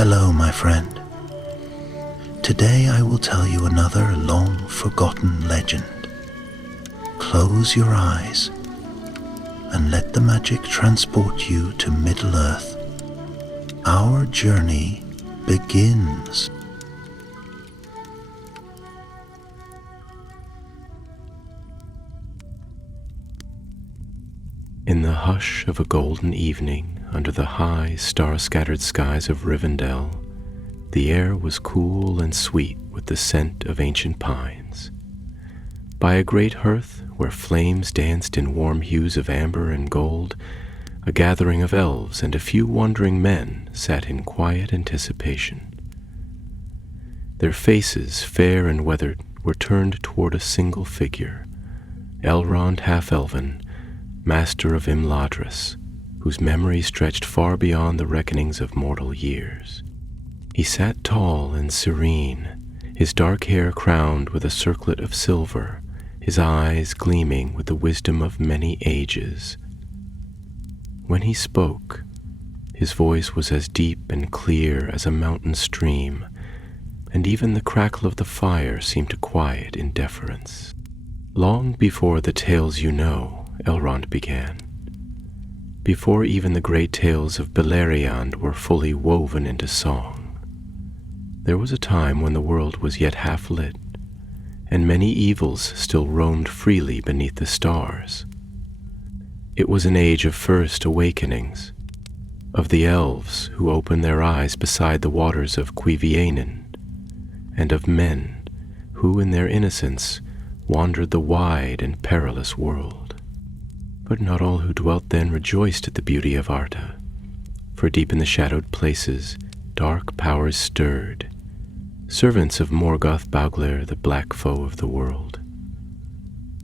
Hello, my friend. Today I will tell you another long-forgotten legend. Close your eyes and let the magic transport you to Middle-earth. Our journey begins. In the hush of a golden evening, under the high, star-scattered skies of Rivendell, the air was cool and sweet with the scent of ancient pines. By a great hearth, where flames danced in warm hues of amber and gold, a gathering of elves and a few wandering men sat in quiet anticipation. Their faces, fair and weathered, were turned toward a single figure, Elrond half-elven, master of Imladris, whose memory stretched far beyond the reckonings of mortal years. He sat tall and serene, his dark hair crowned with a circlet of silver, his eyes gleaming with the wisdom of many ages. When he spoke, his voice was as deep and clear as a mountain stream, and even the crackle of the fire seemed to quiet in deference. Long before the tales you know, Elrond began. Before even the great tales of Beleriand were fully woven into song, there was a time when the world was yet half lit, and many evils still roamed freely beneath the stars. It was an age of first awakenings, of the elves who opened their eyes beside the waters of Cuiviénen, and of men who in their innocence wandered the wide and perilous world. But not all who dwelt then rejoiced at the beauty of Arta, for deep in the shadowed places dark powers stirred, servants of Morgoth Bauglair, the black foe of the world.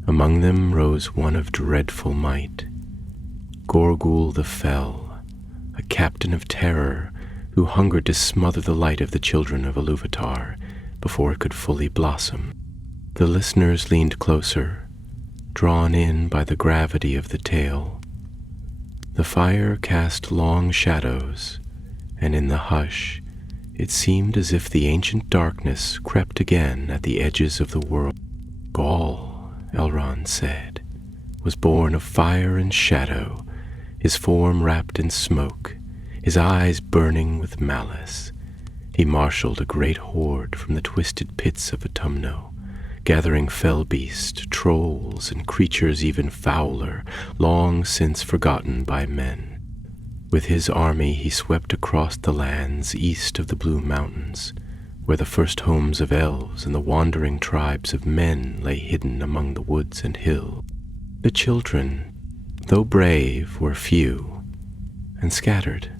Among them rose one of dreadful might, Gorgul the Fell, a captain of terror who hungered to smother the light of the children of Ilúvatar before it could fully blossom. The listeners leaned closer, drawn in by the gravity of the tale. The fire cast long shadows, and in the hush it seemed as if the ancient darkness crept again at the edges of the world. Gaul, Elrond said, was born of fire and shadow, his form wrapped in smoke, his eyes burning with malice. He marshaled a great horde from the twisted pits of Autumno, gathering fell beasts, trolls, and creatures even fouler, long since forgotten by men. With his army he swept across the lands east of the Blue Mountains, where the first homes of elves and the wandering tribes of men lay hidden among the woods and hills. The children, though brave, were few and scattered.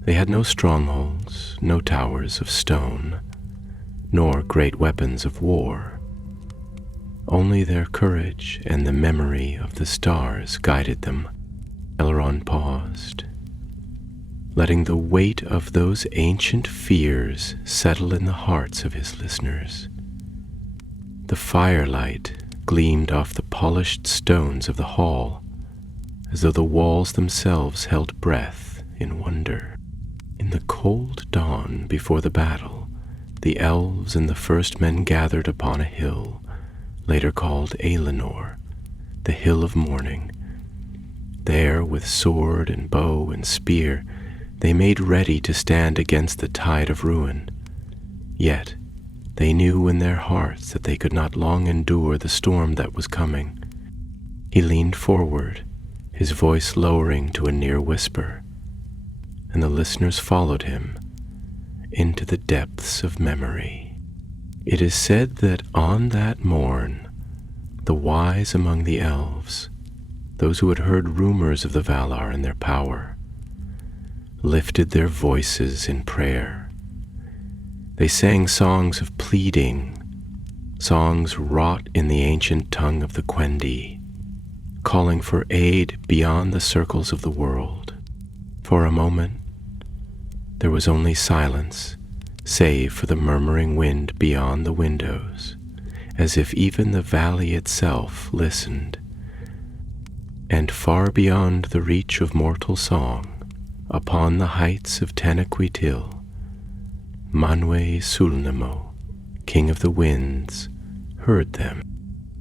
They had no strongholds, no towers of stone, nor great weapons of war. Only their courage and the memory of the stars guided them. Elrond paused, letting the weight of those ancient fears settle in the hearts of his listeners. The firelight gleamed off the polished stones of the hall, as though the walls themselves held breath in wonder. In the cold dawn before the battle, the elves and the first men gathered upon a hill, later called Aelinor, the Hill of Mourning. There, with sword and bow and spear, they made ready to stand against the tide of ruin. Yet, they knew in their hearts that they could not long endure the storm that was coming. He leaned forward, his voice lowering to a near whisper, and the listeners followed him into the depths of memory. It is said that on that morn, the wise among the elves, those who had heard rumors of the Valar and their power, lifted their voices in prayer. They sang songs of pleading, songs wrought in the ancient tongue of the Quendi, calling for aid beyond the circles of the world. For a moment, there was only silence, save for the murmuring wind beyond the windows, as if even the valley itself listened. And far beyond the reach of mortal song, upon the heights of Tanaquil, Manwe Sulnamo, king of the winds, heard them.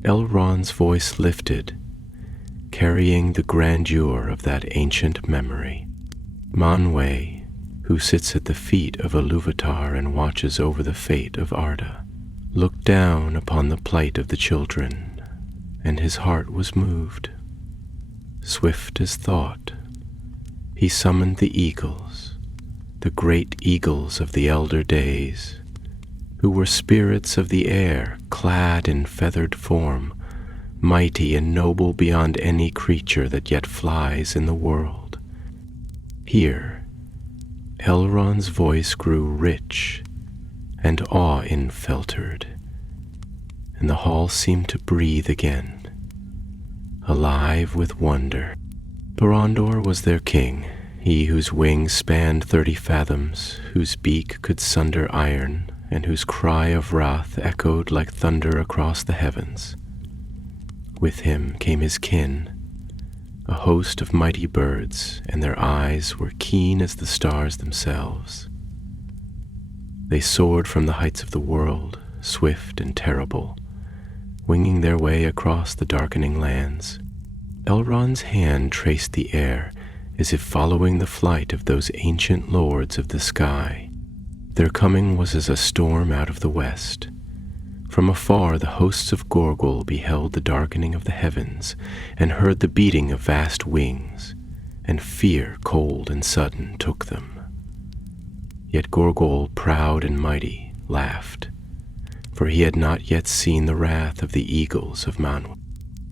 Elrond's voice lifted, carrying the grandeur of that ancient memory. Manwe, who sits at the feet of Ilúvatar and watches over the fate of Arda, looked down upon the plight of the children, and his heart was moved. Swift as thought, he summoned the eagles, the great eagles of the elder days, who were spirits of the air, clad in feathered form, mighty and noble beyond any creature that yet flies in the world. Here, Elrond's voice grew rich and awe-infiltered, and the hall seemed to breathe again, alive with wonder. Borondor was their king, he whose wings spanned 30 fathoms, whose beak could sunder iron, and whose cry of wrath echoed like thunder across the heavens. With him came his kin, a host of mighty birds, and their eyes were keen as the stars themselves. They soared from the heights of the world, swift and terrible, winging their way across the darkening lands. Elrond's hand traced the air, as if following the flight of those ancient lords of the sky. Their coming was as a storm out of the west. From afar the hosts of Gorgol beheld the darkening of the heavens, and heard the beating of vast wings, and fear cold and sudden took them. Yet Gorgol, proud and mighty, laughed, for he had not yet seen the wrath of the eagles of Manwe.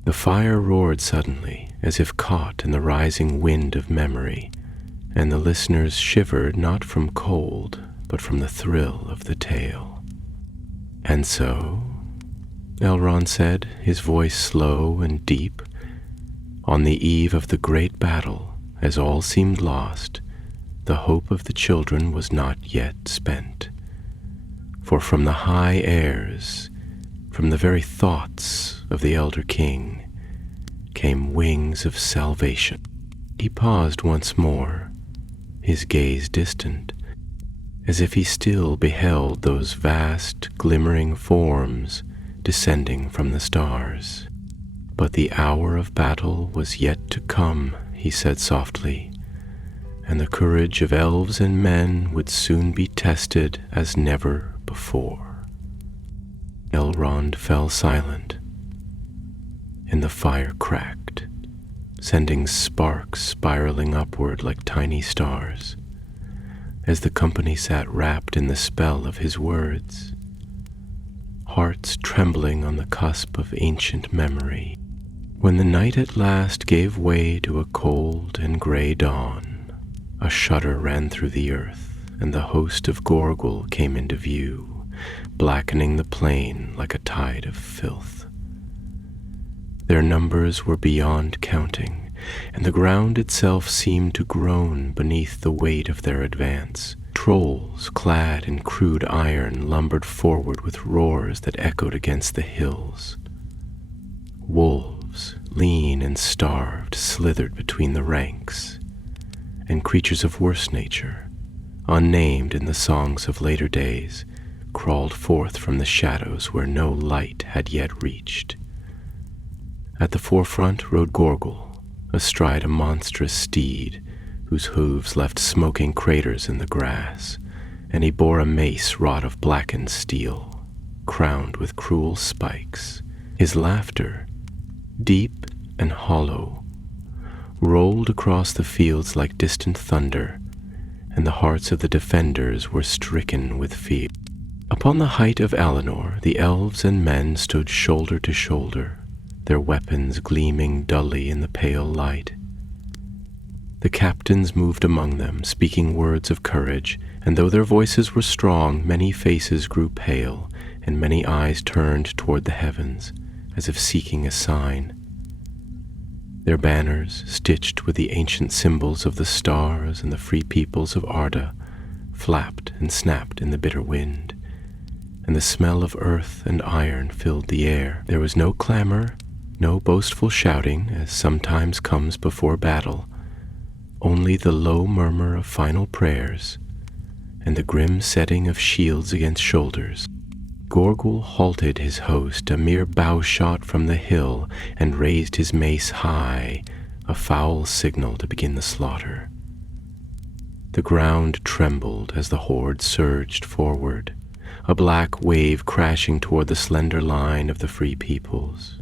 The fire roared suddenly, as if caught in the rising wind of memory, and the listeners shivered not from cold, but from the thrill of the tale. And so, Elrond said, his voice slow and deep, on the eve of the great battle, as all seemed lost, the hope of the children was not yet spent. For from the high airs, from the very thoughts of the elder king, came wings of salvation. He paused once more, his gaze distant, as if he still beheld those vast, glimmering forms descending from the stars. But the hour of battle was yet to come, he said softly, and the courage of elves and men would soon be tested as never before. Elrond fell silent, and the fire cracked, sending sparks spiraling upward like tiny stars, as the company sat wrapped in the spell of his words, hearts trembling on the cusp of ancient memory. When the night at last gave way to a cold and gray dawn, a shudder ran through the earth, and the host of Gorgol came into view, blackening the plain like a tide of filth. Their numbers were beyond counting, and the ground itself seemed to groan beneath the weight of their advance. Trolls, clad in crude iron, lumbered forward with roars that echoed against the hills. Wolves, lean and starved, slithered between the ranks, and creatures of worse nature, unnamed in the songs of later days, crawled forth from the shadows where no light had yet reached. At the forefront rode Gorgol, astride a monstrous steed, whose hooves left smoking craters in the grass, and he bore a mace wrought of blackened steel, crowned with cruel spikes. His laughter, deep and hollow, rolled across the fields like distant thunder, and the hearts of the defenders were stricken with fear. Upon the height of Alinor, the elves and men stood shoulder to shoulder, their weapons gleaming dully in the pale light. The captains moved among them, speaking words of courage, and though their voices were strong, many faces grew pale, and many eyes turned toward the heavens, as if seeking a sign. Their banners, stitched with the ancient symbols of the stars and the free peoples of Arda, flapped and snapped in the bitter wind, and the smell of earth and iron filled the air. There was no clamor, no boastful shouting, as sometimes comes before battle, only the low murmur of final prayers, and the grim setting of shields against shoulders, Gorgul halted his host a mere bow shot from the hill and raised his mace high, a foul signal to begin the slaughter. The ground trembled as the horde surged forward, a black wave crashing toward the slender line of the free peoples,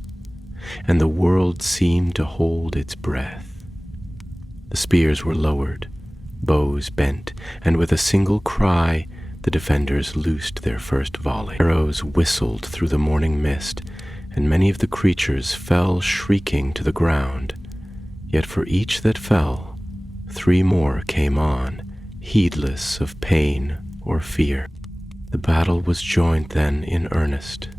and the world seemed to hold its breath. The spears were lowered, bows bent, and with a single cry, the defenders loosed their first volley. Arrows whistled through the morning mist, and many of the creatures fell shrieking to the ground. Yet for each that fell, 3 more came on, heedless of pain or fear. The battle was joined then in earnest,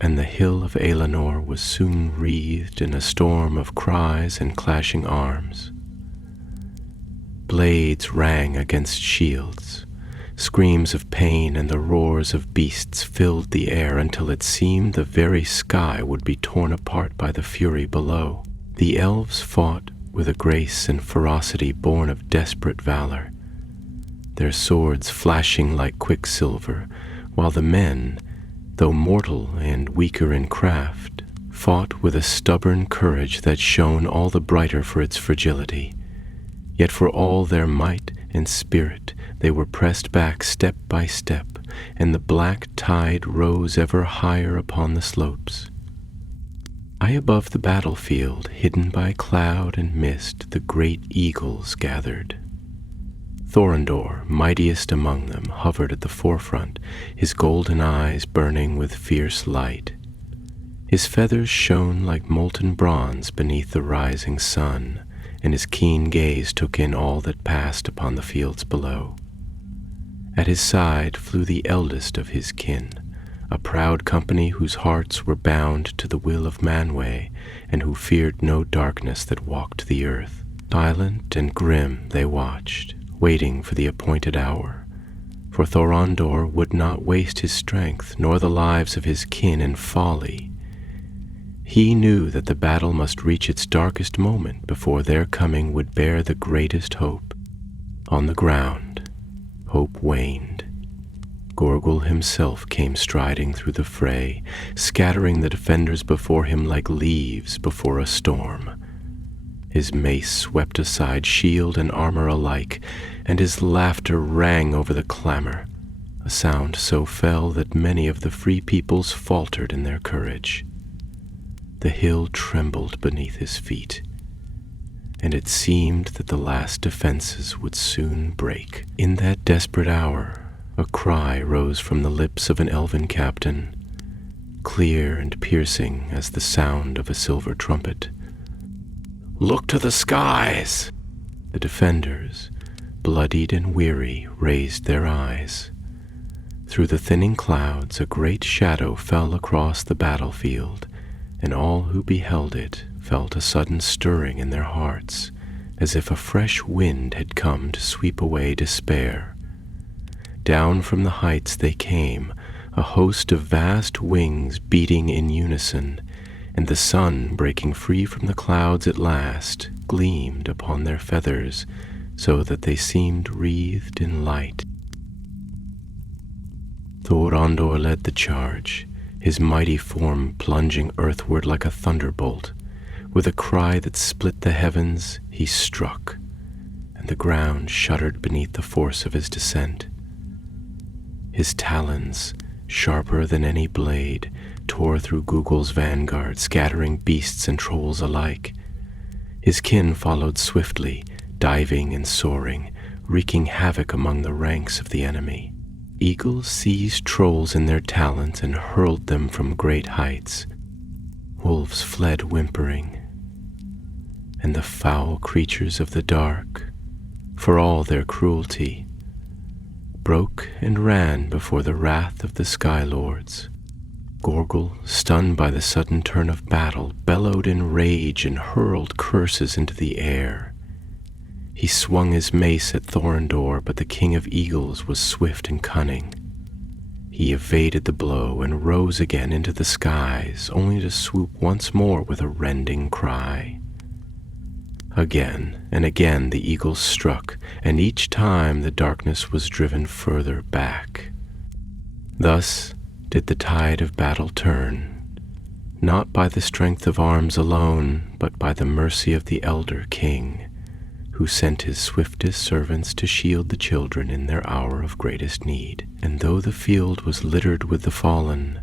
and the hill of Aelinor was soon wreathed in a storm of cries and clashing arms. Blades rang against shields. Screams of pain and the roars of beasts filled the air until it seemed the very sky would be torn apart by the fury below. The elves fought with a grace and ferocity born of desperate valor, their swords flashing like quicksilver, while the men, though mortal and weaker in craft, fought with a stubborn courage that shone all the brighter for its fragility. Yet for all their might and spirit, they were pressed back step by step, and the black tide rose ever higher upon the slopes. High above the battlefield, hidden by cloud and mist, the great eagles gathered. Thorondor, mightiest among them, hovered at the forefront, his golden eyes burning with fierce light. His feathers shone like molten bronze beneath the rising sun, and his keen gaze took in all that passed upon the fields below. At his side flew the eldest of his kin, a proud company whose hearts were bound to the will of Manwë, and who feared no darkness that walked the earth. Silent and grim they watched, waiting for the appointed hour, for Thorondor would not waste his strength nor the lives of his kin in folly. He knew that the battle must reach its darkest moment before their coming would bear the greatest hope. On the ground, hope waned. Gorgul himself came striding through the fray, scattering the defenders before him like leaves before a storm. His mace swept aside shield and armor alike, and his laughter rang over the clamor, a sound so fell that many of the free peoples faltered in their courage. The hill trembled beneath his feet, and it seemed that the last defenses would soon break. In that desperate hour, a cry rose from the lips of an elven captain, clear and piercing as the sound of a silver trumpet. "Look to the skies!" The defenders, bloodied and weary, raised their eyes. Through the thinning clouds, a great shadow fell across the battlefield, and all who beheld it felt a sudden stirring in their hearts, as if a fresh wind had come to sweep away despair. Down from the heights they came, a host of vast wings beating in unison, and the sun, breaking free from the clouds at last, gleamed upon their feathers so that they seemed wreathed in light. Thorondor led the charge, his mighty form plunging earthward like a thunderbolt. With a cry that split the heavens, he struck, and the ground shuddered beneath the force of his descent. His talons, sharper than any blade, tore through Google's vanguard, scattering beasts and trolls alike. His kin followed swiftly, diving and soaring, wreaking havoc among the ranks of the enemy. Eagles seized trolls in their talons and hurled them from great heights. Wolves fled whimpering, and the foul creatures of the dark, for all their cruelty, broke and ran before the wrath of the Sky Lords. Gorgul, stunned by the sudden turn of battle, bellowed in rage and hurled curses into the air. He swung his mace at Thorondor, but the King of Eagles was swift and cunning. He evaded the blow and rose again into the skies, only to swoop once more with a rending cry. Again and again the eagles struck, and each time the darkness was driven further back. Thus did the tide of battle turn, not by the strength of arms alone, but by the mercy of the elder king, who sent his swiftest servants to shield the children in their hour of greatest need. And though the field was littered with the fallen,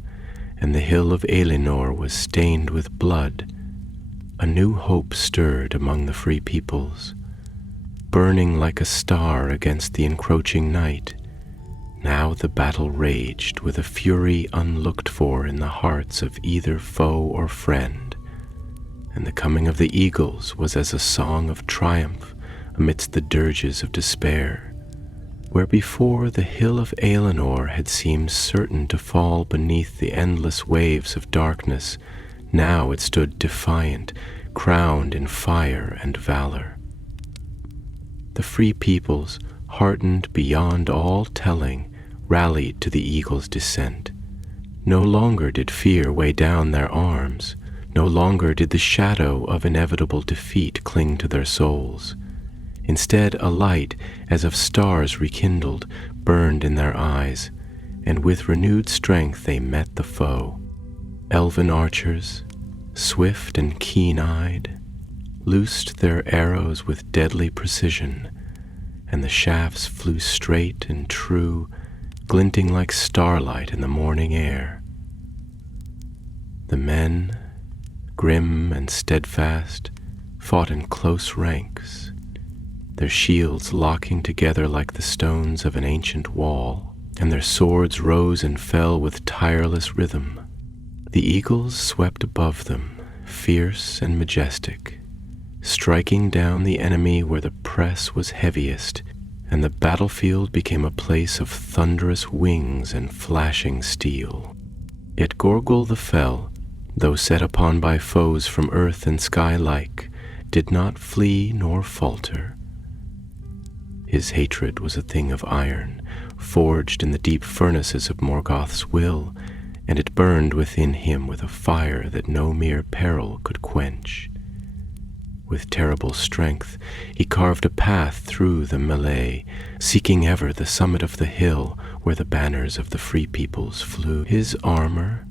and the hill of Elinor was stained with blood, a new hope stirred among the free peoples, burning like a star against the encroaching night. Now the battle raged with a fury unlooked for in the hearts of either foe or friend, and the coming of the eagles was as a song of triumph amidst the dirges of despair. Where before the hill of Elinor had seemed certain to fall beneath the endless waves of darkness, now it stood defiant, crowned in fire and valor. The free peoples, heartened beyond all telling, rallied to the eagle's descent. No longer did fear weigh down their arms. No longer did the shadow of inevitable defeat cling to their souls. Instead, a light, as of stars rekindled, burned in their eyes, and with renewed strength they met the foe. Elven archers, swift and keen-eyed, loosed their arrows with deadly precision, and the shafts flew straight and true, glinting like starlight in the morning air. The men, grim and steadfast, fought in close ranks, their shields locking together like the stones of an ancient wall, and their swords rose and fell with tireless rhythm. The eagles swept above them, fierce and majestic, striking down the enemy where the press was heaviest, and the battlefield became a place of thunderous wings and flashing steel. Yet Gorgul the Fell, though set upon by foes from earth and sky alike, did not flee nor falter. His hatred was a thing of iron, forged in the deep furnaces of Morgoth's will, and it burned within him with a fire that no mere peril could quench. With terrible strength, he carved a path through the melee, seeking ever the summit of the hill where the banners of the free peoples flew. His armor,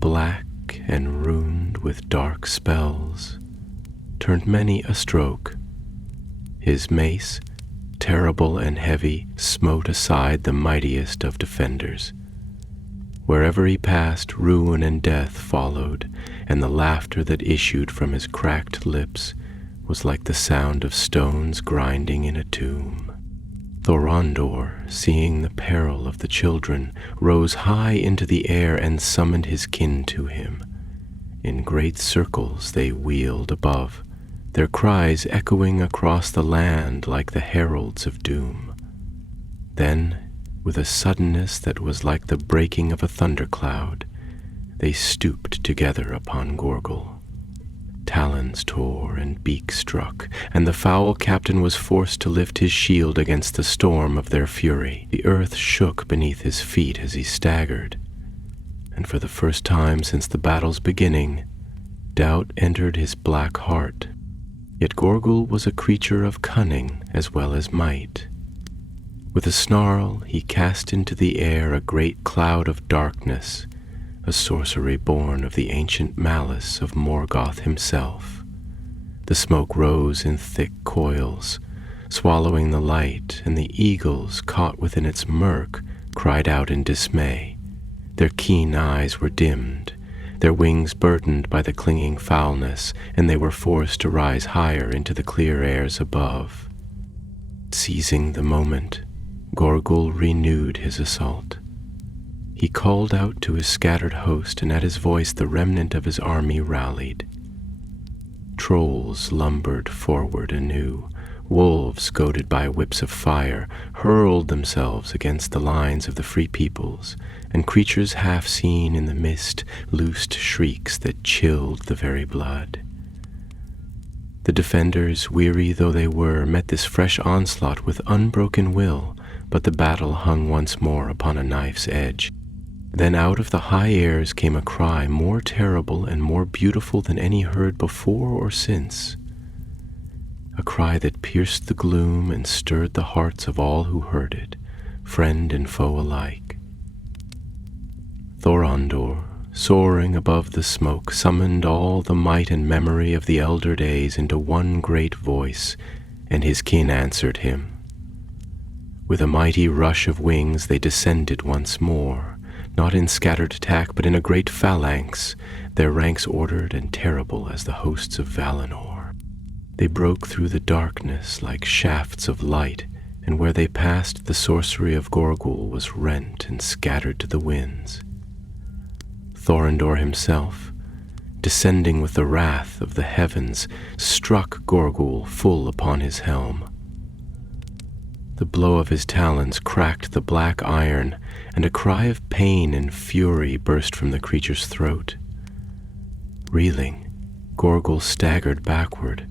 black and ruined with dark spells, turned many a stroke. His mace, terrible and heavy, smote aside the mightiest of defenders. Wherever he passed, ruin and death followed, and the laughter that issued from his cracked lips was like the sound of stones grinding in a tomb. Thorondor, seeing the peril of the children, rose high into the air and summoned his kin to him. In great circles they wheeled above, their cries echoing across the land like the heralds of doom. Then, with a suddenness that was like the breaking of a thundercloud, they stooped together upon Gorgul. Talons tore and beak struck, and the foul captain was forced to lift his shield against the storm of their fury. The earth shook beneath his feet as he staggered, and for the first time since the battle's beginning, doubt entered his black heart. Yet Gorgul was a creature of cunning as well as might. With a snarl, he cast into the air a great cloud of darkness, a sorcery born of the ancient malice of Morgoth himself. The smoke rose in thick coils, swallowing the light, and the eagles, caught within its murk, cried out in dismay. Their keen eyes were dimmed, their wings burdened by the clinging foulness, and they were forced to rise higher into the clear airs above. Seizing the moment, Gorgul renewed his assault. He called out to his scattered host, and at his voice the remnant of his army rallied. Trolls lumbered forward anew. Wolves, goaded by whips of fire, hurled themselves against the lines of the free peoples, and creatures half seen in the mist loosed shrieks that chilled the very blood. The defenders, weary though they were, met this fresh onslaught with unbroken will, but the battle hung once more upon a knife's edge. Then out of the high airs came a cry more terrible and more beautiful than any heard before or since. a cry that pierced the gloom and stirred the hearts of all who heard it, friend and foe alike. Thorondor, soaring above the smoke, summoned all the might and memory of the elder days into one great voice, and his kin answered him. With a mighty rush of wings they descended once more, not in scattered attack, but in a great phalanx, their ranks ordered and terrible as the hosts of Valinor. They broke through the darkness like shafts of light, and where they passed the sorcery of Gorgul was rent and scattered to the winds. Thorondor himself, descending with the wrath of the heavens, struck Gorgul full upon his helm. The blow of his talons cracked the black iron, and a cry of pain and fury burst from the creature's throat. Reeling, Gorgul staggered backward,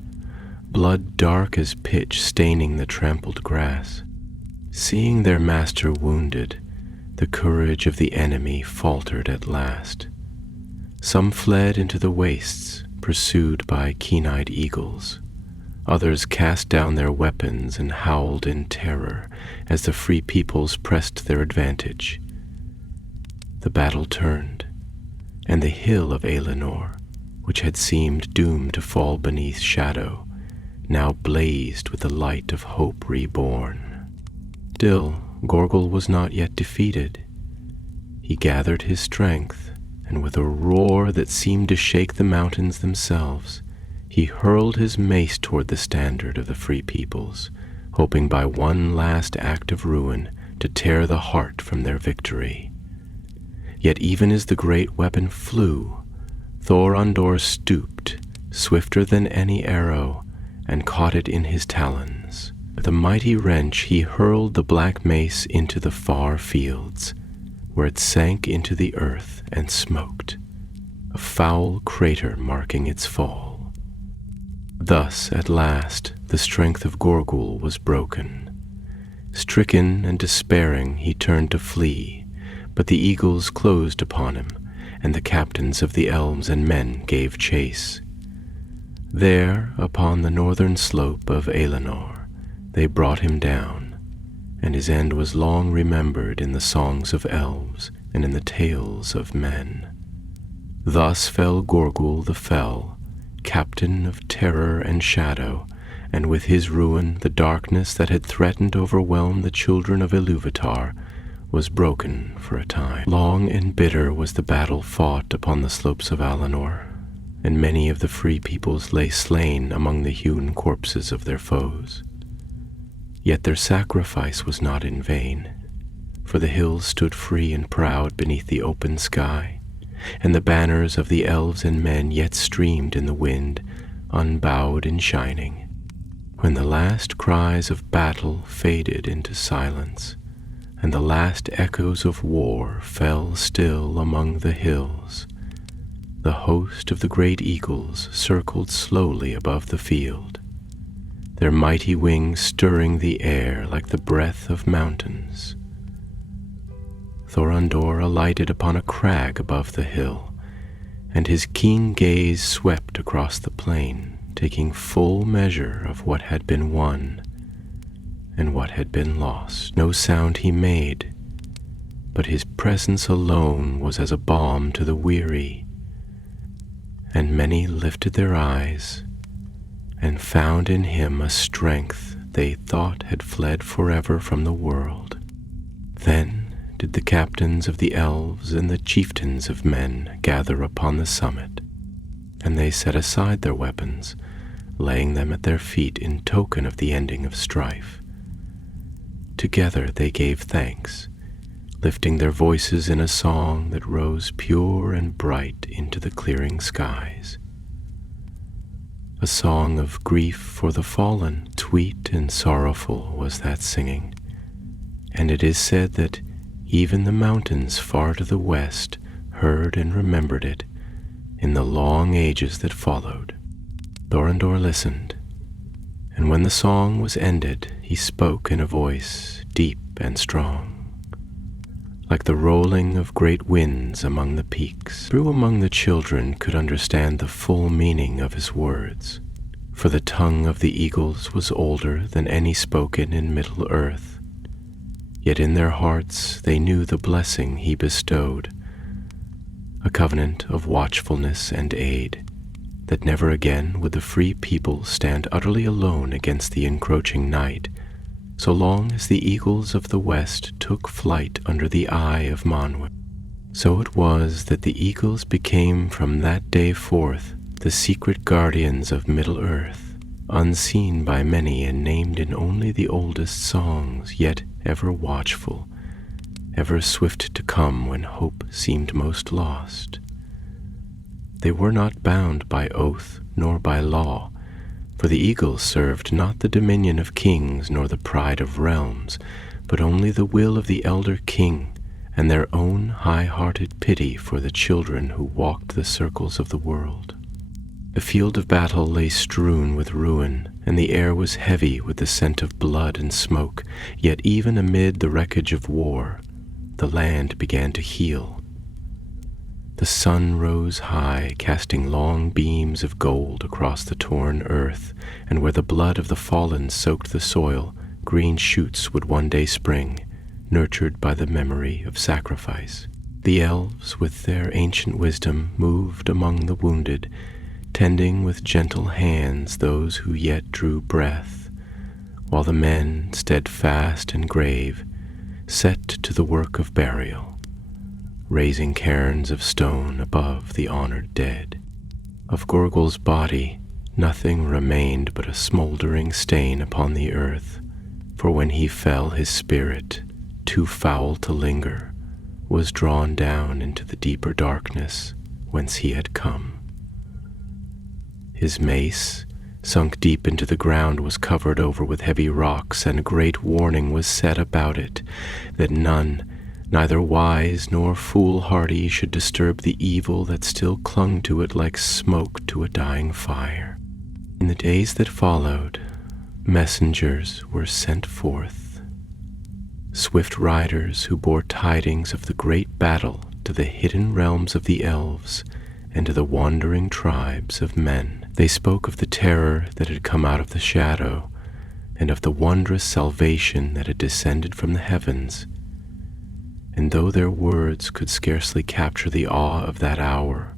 blood dark as pitch staining the trampled grass. Seeing their master wounded, the courage of the enemy faltered at last. Some fled into the wastes, pursued by keen-eyed eagles. Others cast down their weapons and howled in terror as the free peoples pressed their advantage. The battle turned, and the hill of Aelinor, which had seemed doomed to fall beneath shadow, now blazed with the light of hope reborn. Still, Gorgul was not yet defeated. He gathered his strength, and with a roar that seemed to shake the mountains themselves, he hurled his mace toward the standard of the free peoples, hoping by one last act of ruin to tear the heart from their victory. Yet even as the great weapon flew, Thorondor stooped, swifter than any arrow, and caught it in his talons. With a mighty wrench he hurled the black mace into the far fields, where it sank into the earth and smoked, a foul crater marking its fall. Thus, at last, the strength of Gorgul was broken. Stricken and despairing, he turned to flee, but the eagles closed upon him, and the captains of the elves and men gave chase. There, upon the northern slope of Aelinor, they brought him down, and his end was long remembered in the songs of elves and in the tales of men. Thus fell Gorgul the Fell, captain of terror and shadow, and with his ruin the darkness that had threatened to overwhelm the children of Iluvatar was broken for a time. Long and bitter was the battle fought upon the slopes of Aelinor, and many of the free peoples lay slain among the hewn corpses of their foes. Yet their sacrifice was not in vain, for the hills stood free and proud beneath the open sky, and the banners of the elves and men yet streamed in the wind, unbowed and shining. When the last cries of battle faded into silence, and the last echoes of war fell still among the hills, the host of the great eagles circled slowly above the field, their mighty wings stirring the air like the breath of mountains. Thorondor alighted upon a crag above the hill, and his keen gaze swept across the plain, taking full measure of what had been won and what had been lost. No sound he made, but his presence alone was as a balm to the weary, and many lifted their eyes and found in him a strength they thought had fled forever from the world. Then did the captains of the elves and the chieftains of men gather upon the summit, and they set aside their weapons, laying them at their feet in token of the ending of strife. Together they gave thanks, lifting their voices in a song that rose pure and bright into the clearing skies. A song of grief for the fallen, sweet and sorrowful was that singing, and it is said that even the mountains far to the west heard and remembered it in the long ages that followed. Thorondor listened, and when the song was ended, he spoke in a voice deep and strong, like the rolling of great winds among the peaks. Who among the children could understand the full meaning of his words? For the tongue of the eagles was older than any spoken in Middle-earth. Yet in their hearts they knew the blessing he bestowed, a covenant of watchfulness and aid, that never again would the free people stand utterly alone against the encroaching night, so long as the eagles of the west took flight under the eye of Manwë. So it was that the eagles became from that day forth the secret guardians of Middle-earth, unseen by many and named in only the oldest songs, yet ever watchful, ever swift to come when hope seemed most lost. They were not bound by oath nor by law, for the eagles served not the dominion of kings nor the pride of realms, but only the will of the elder king and their own high-hearted pity for the children who walked the circles of the world. The field of battle lay strewn with ruin, and the air was heavy with the scent of blood and smoke, yet even amid the wreckage of war, the land began to heal. The sun rose high, casting long beams of gold across the torn earth, and where the blood of the fallen soaked the soil, green shoots would one day spring, nurtured by the memory of sacrifice. The elves, with their ancient wisdom, moved among the wounded, tending with gentle hands those who yet drew breath, while the men, steadfast and grave, set to the work of burial, raising cairns of stone above the honored dead. Of Gorgul's body nothing remained but a smoldering stain upon the earth, for when he fell his spirit, too foul to linger, was drawn down into the deeper darkness whence he had come. His mace, sunk deep into the ground, was covered over with heavy rocks, and a great warning was set about it, that none, neither wise nor foolhardy, should disturb the evil that still clung to it like smoke to a dying fire. In the days that followed, messengers were sent forth, swift riders who bore tidings of the great battle to the hidden realms of the elves and to the wandering tribes of men. They spoke of the terror that had come out of the shadow, and of the wondrous salvation that had descended from the heavens. And though their words could scarcely capture the awe of that hour,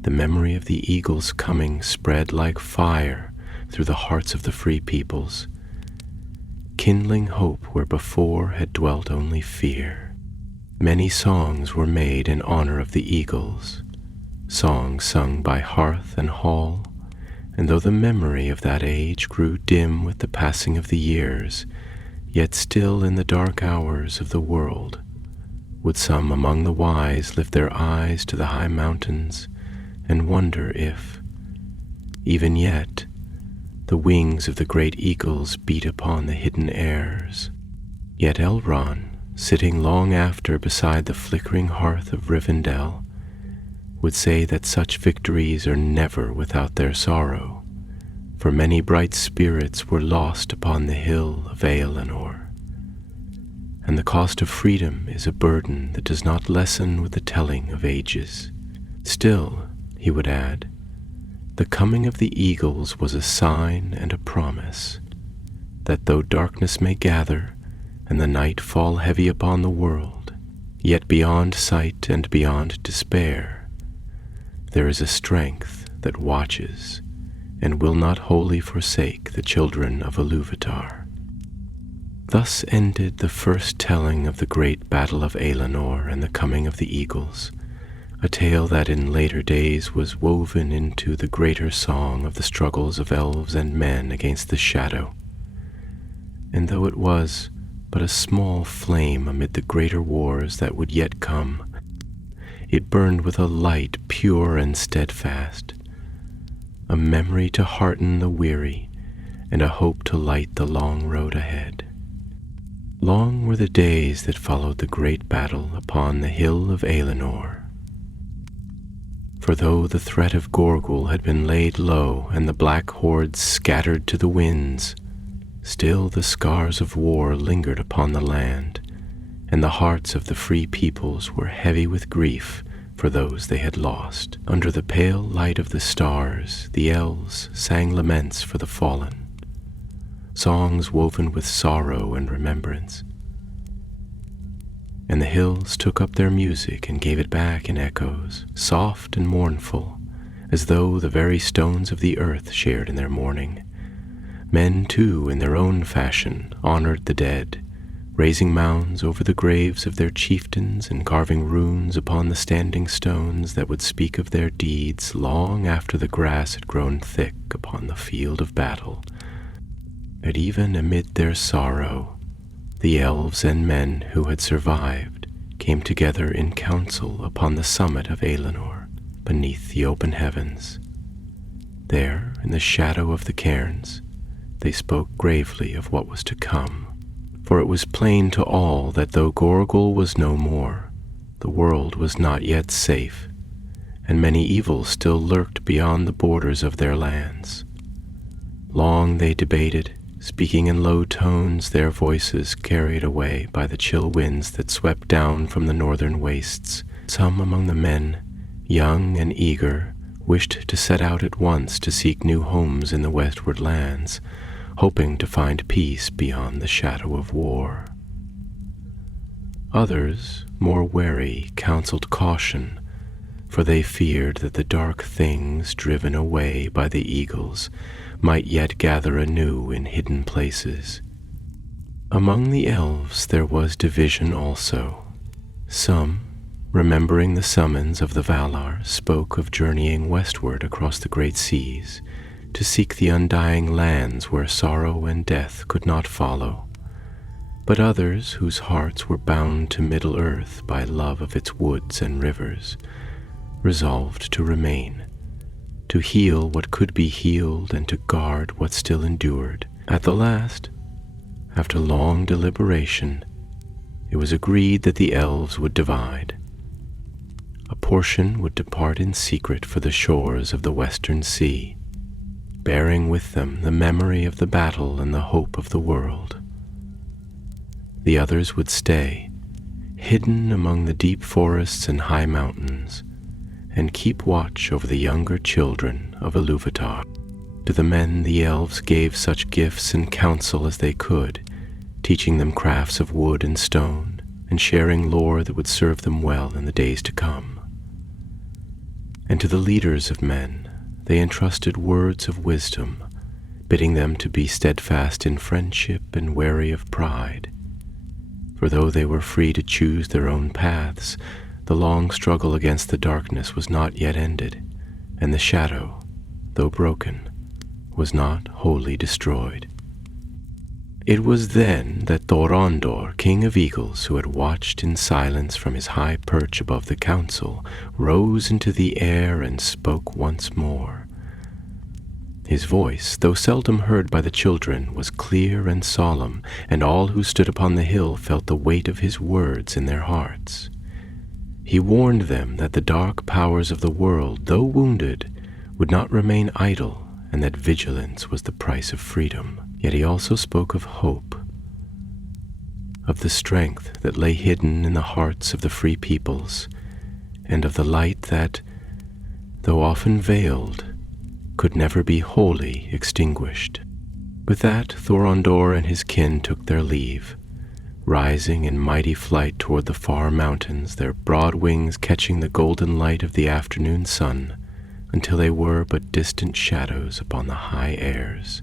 the memory of the eagle's coming spread like fire through the hearts of the free peoples, kindling hope where before had dwelt only fear. Many songs were made in honor of the eagles, songs sung by hearth and hall, and though the memory of that age grew dim with the passing of the years, yet still in the dark hours of the world would some among the wise lift their eyes to the high mountains and wonder if, even yet, the wings of the great eagles beat upon the hidden airs. Yet Elrond, sitting long after beside the flickering hearth of Rivendell, would say that such victories are never without their sorrow, for many bright spirits were lost upon the hill of Aelinor, and the cost of freedom is a burden that does not lessen with the telling of ages. Still, he would add, the coming of the eagles was a sign and a promise, that though darkness may gather and the night fall heavy upon the world, yet beyond sight and beyond despair, there is a strength that watches and will not wholly forsake the children of Iluvatar. Thus ended the first telling of the great battle of Aelinor and the coming of the eagles, a tale that in later days was woven into the greater song of the struggles of elves and men against the shadow. And though it was but a small flame amid the greater wars that would yet come, it burned with a light pure and steadfast, a memory to hearten the weary and a hope to light the long road ahead. Long were the days that followed the great battle upon the hill of Aelinor. For though the threat of Gorgul had been laid low and the black hordes scattered to the winds, still the scars of war lingered upon the land, and the hearts of the free peoples were heavy with grief for those they had lost. Under the pale light of the stars, the elves sang laments for the fallen, songs woven with sorrow and remembrance. And the hills took up their music and gave it back in echoes, soft and mournful, as though the very stones of the earth shared in their mourning. Men, too, in their own fashion, honored the dead, raising mounds over the graves of their chieftains and carving runes upon the standing stones that would speak of their deeds long after the grass had grown thick upon the field of battle. But even amid their sorrow, the elves and men who had survived came together in council upon the summit of Aelinor, beneath the open heavens. There, in the shadow of the cairns, they spoke gravely of what was to come. For it was plain to all that though Gorgol was no more, the world was not yet safe, and many evils still lurked beyond the borders of their lands. Long they debated, speaking in low tones, their voices carried away by the chill winds that swept down from the northern wastes. Some among the men, young and eager, wished to set out at once to seek new homes in the westward lands, hoping to find peace beyond the shadow of war. Others, more wary, counseled caution, for they feared that the dark things driven away by the eagles might yet gather anew in hidden places. Among the elves there was division also. Some, remembering the summons of the Valar, spoke of journeying westward across the great seas, to seek the undying lands where sorrow and death could not follow. But others, whose hearts were bound to Middle-earth by love of its woods and rivers, resolved to remain, to heal what could be healed and to guard what still endured. At the last, after long deliberation, it was agreed that the elves would divide. A portion would depart in secret for the shores of the western sea, bearing with them the memory of the battle and the hope of the world. The others would stay, hidden among the deep forests and high mountains, and keep watch over the younger children of Ilúvatar. To the men the elves gave such gifts and counsel as they could, teaching them crafts of wood and stone, and sharing lore that would serve them well in the days to come. And to the leaders of men they entrusted words of wisdom, bidding them to be steadfast in friendship and wary of pride. For though they were free to choose their own paths, the long struggle against the darkness was not yet ended, and the shadow, though broken, was not wholly destroyed. It was then that Thorondor, king of eagles, who had watched in silence from his high perch above the council, rose into the air and spoke once more. His voice, though seldom heard by the children, was clear and solemn, and all who stood upon the hill felt the weight of his words in their hearts. He warned them that the dark powers of the world, though wounded, would not remain idle, and that vigilance was the price of freedom. Yet he also spoke of hope, of the strength that lay hidden in the hearts of the free peoples, and of the light that, though often veiled, could never be wholly extinguished. With that, Thorondor and his kin took their leave, rising in mighty flight toward the far mountains, their broad wings catching the golden light of the afternoon sun, until they were but distant shadows upon the high airs.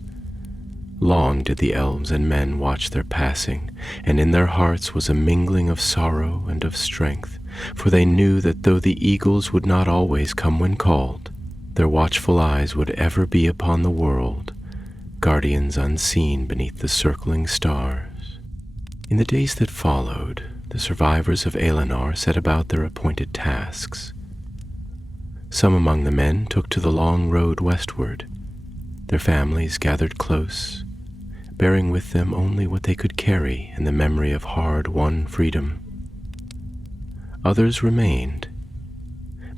Long did the elves and men watch their passing, and in their hearts was a mingling of sorrow and of strength, for they knew that though the eagles would not always come when called, their watchful eyes would ever be upon the world, guardians unseen beneath the circling stars. In the days that followed, the survivors of Aelinor set about their appointed tasks. Some among the men took to the long road westward. Their families gathered close, bearing with them only what they could carry in the memory of hard-won freedom. Others remained,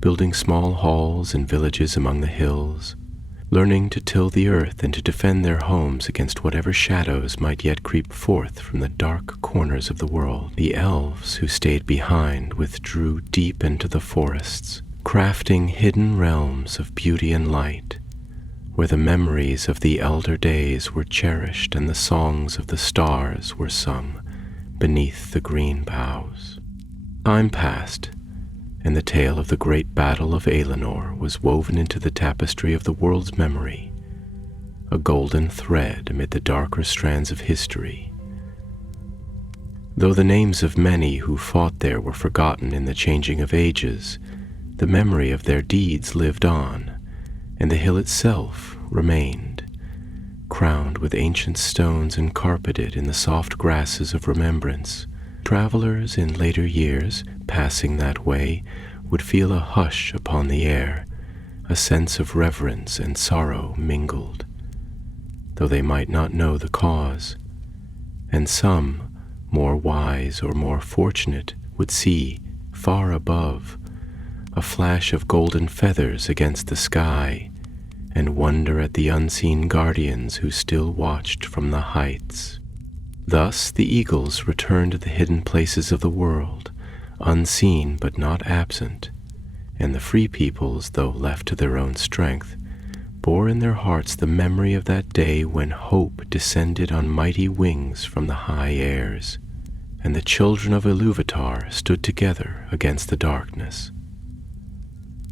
building small halls and villages among the hills, learning to till the earth and to defend their homes against whatever shadows might yet creep forth from the dark corners of the world. The elves who stayed behind withdrew deep into the forests, crafting hidden realms of beauty and light, where the memories of the elder days were cherished and the songs of the stars were sung beneath the green boughs. Time passed, and the tale of the great battle of Aelinor was woven into the tapestry of the world's memory, a golden thread amid the darker strands of history. Though the names of many who fought there were forgotten in the changing of ages, the memory of their deeds lived on, and the hill itself remained, crowned with ancient stones and carpeted in the soft grasses of remembrance. Travelers in later years, passing that way, would feel a hush upon the air, a sense of reverence and sorrow mingled, though they might not know the cause. And some, more wise or more fortunate, would see, far above, a flash of golden feathers against the sky, and wonder at the unseen guardians who still watched from the heights. Thus the eagles returned to the hidden places of the world, unseen but not absent, and the free peoples, though left to their own strength, bore in their hearts the memory of that day when hope descended on mighty wings from the high airs, and the children of Ilúvatar stood together against the darkness.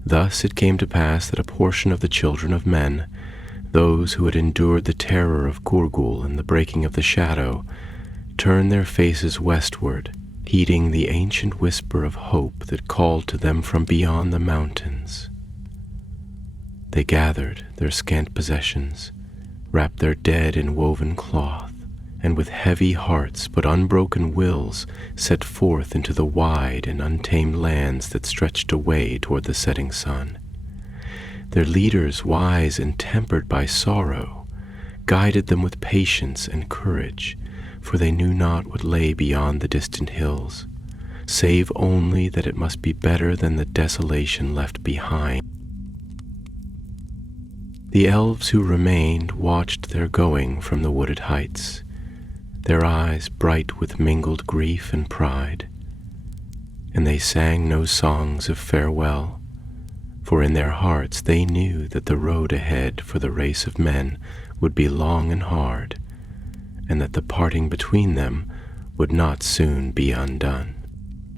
Thus it came to pass that a portion of the children of men, those who had endured the terror of Gurgul and the breaking of the shadow, turned their faces westward, heeding the ancient whisper of hope that called to them from beyond the mountains. They gathered their scant possessions, wrapped their dead in woven cloth, and with heavy hearts but unbroken wills set forth into the wide and untamed lands that stretched away toward the setting sun. Their leaders, wise and tempered by sorrow, guided them with patience and courage, for they knew not what lay beyond the distant hills, save only that it must be better than the desolation left behind. The elves who remained watched their going from the wooded heights, their eyes bright with mingled grief and pride, and they sang no songs of farewell, for in their hearts they knew that the road ahead for the race of men would be long and hard, and that the parting between them would not soon be undone.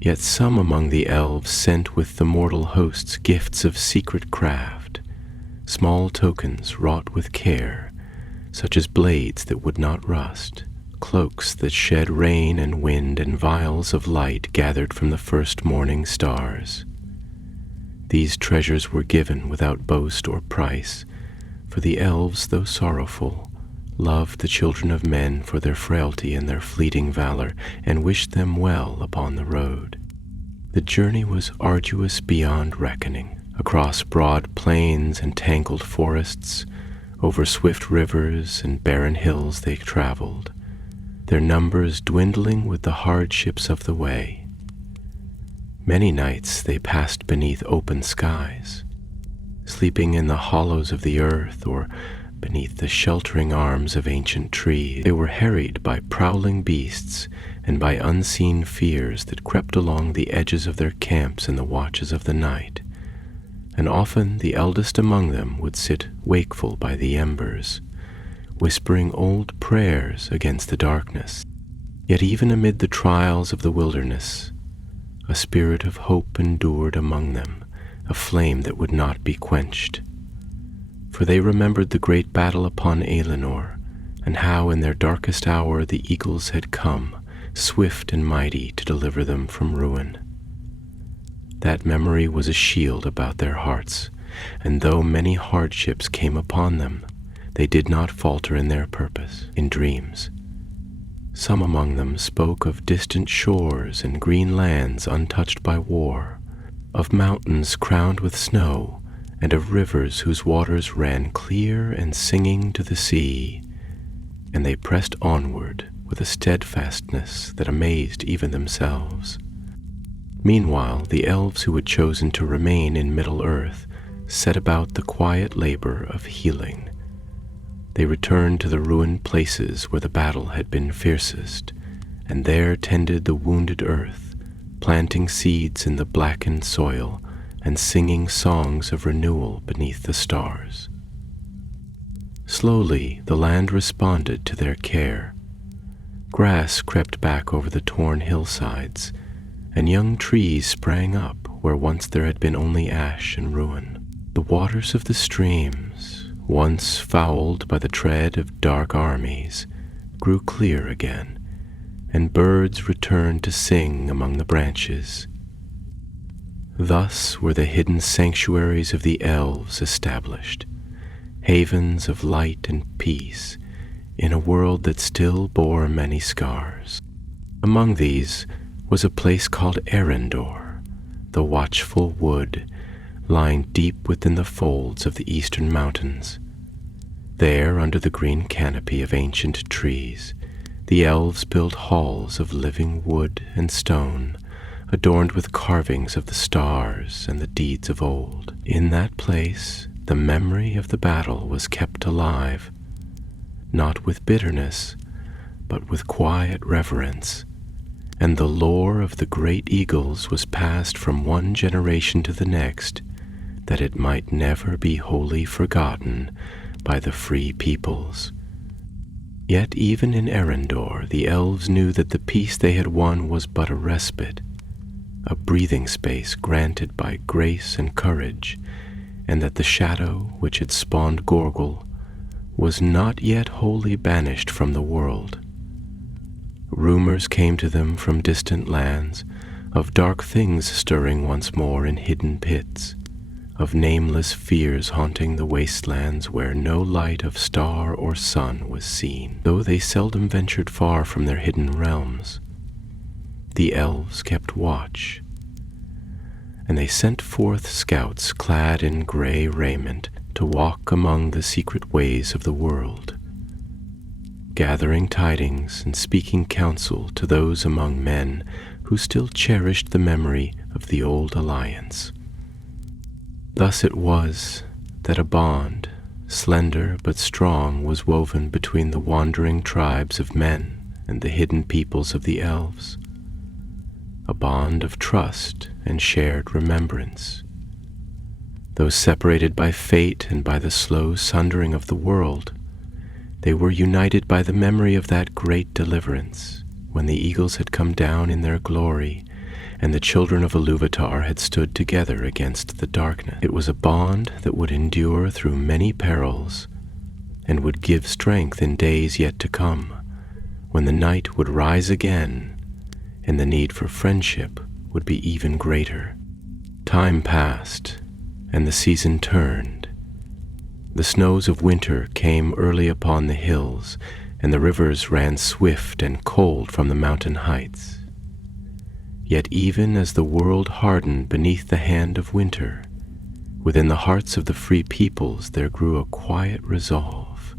Yet some among the elves sent with the mortal hosts gifts of secret craft, small tokens wrought with care, such as blades that would not rust, cloaks that shed rain and wind, and vials of light gathered from the first morning stars. These treasures were given without boast or price, for the elves, though sorrowful, loved the children of men for their frailty and their fleeting valor, and wished them well upon the road. The journey was arduous beyond reckoning. Across broad plains and tangled forests, over swift rivers and barren hills they traveled, their numbers dwindling with the hardships of the way. Many nights they passed beneath open skies, sleeping in the hollows of the earth or beneath the sheltering arms of ancient trees. They were harried by prowling beasts and by unseen fears that crept along the edges of their camps in the watches of the night, and often the eldest among them would sit wakeful by the embers, whispering old prayers against the darkness. Yet even amid the trials of the wilderness, a spirit of hope endured among them, a flame that would not be quenched. For they remembered the great battle upon Aelinor, and how in their darkest hour the eagles had come, swift and mighty, to deliver them from ruin. That memory was a shield about their hearts, and though many hardships came upon them, they did not falter in their purpose. In dreams, some among them spoke of distant shores and green lands untouched by war, of mountains crowned with snow, and of rivers whose waters ran clear and singing to the sea, and they pressed onward with a steadfastness that amazed even themselves. Meanwhile, the elves who had chosen to remain in Middle-earth set about the quiet labor of healing. They returned to the ruined places where the battle had been fiercest, and there tended the wounded earth, planting seeds in the blackened soil and singing songs of renewal beneath the stars. Slowly, the land responded to their care. Grass crept back over the torn hillsides, and young trees sprang up where once there had been only ash and ruin. The waters of the streams, once fouled by the tread of dark armies, grew clear again, and birds returned to sing among the branches. Thus were the hidden sanctuaries of the elves established, havens of light and peace in a world that still bore many scars. Among these was a place called Arendor, the watchful wood, lying deep within the folds of the eastern mountains. There, under the green canopy of ancient trees, the elves built halls of living wood and stone, adorned with carvings of the stars and the deeds of old. In that place, the memory of the battle was kept alive, not with bitterness, but with quiet reverence, and the lore of the great eagles was passed from one generation to the next, that it might never be wholly forgotten by the free peoples. Yet even in Arendor, the elves knew that the peace they had won was but a respite, a breathing space granted by grace and courage, and that the shadow which had spawned Gorgel was not yet wholly banished from the world. Rumors came to them from distant lands of dark things stirring once more in hidden pits, of nameless fears haunting the wastelands where no light of star or sun was seen. Though they seldom ventured far from their hidden realms, the elves kept watch, and they sent forth scouts clad in gray raiment to walk among the secret ways of the world, gathering tidings and speaking counsel to those among men who still cherished the memory of the old alliance. Thus it was that a bond, slender but strong, was woven between the wandering tribes of men and the hidden peoples of the elves, a bond of trust and shared remembrance. Though separated by fate and by the slow sundering of the world, they were united by the memory of that great deliverance, when the eagles had come down in their glory, and the children of Iluvatar had stood together against the darkness. It was a bond that would endure through many perils, and would give strength in days yet to come, when the night would rise again, and the need for friendship would be even greater. Time passed, and the season turned. The snows of winter came early upon the hills, and the rivers ran swift and cold from the mountain heights. Yet even as the world hardened beneath the hand of winter, within the hearts of the free peoples there grew a quiet resolve,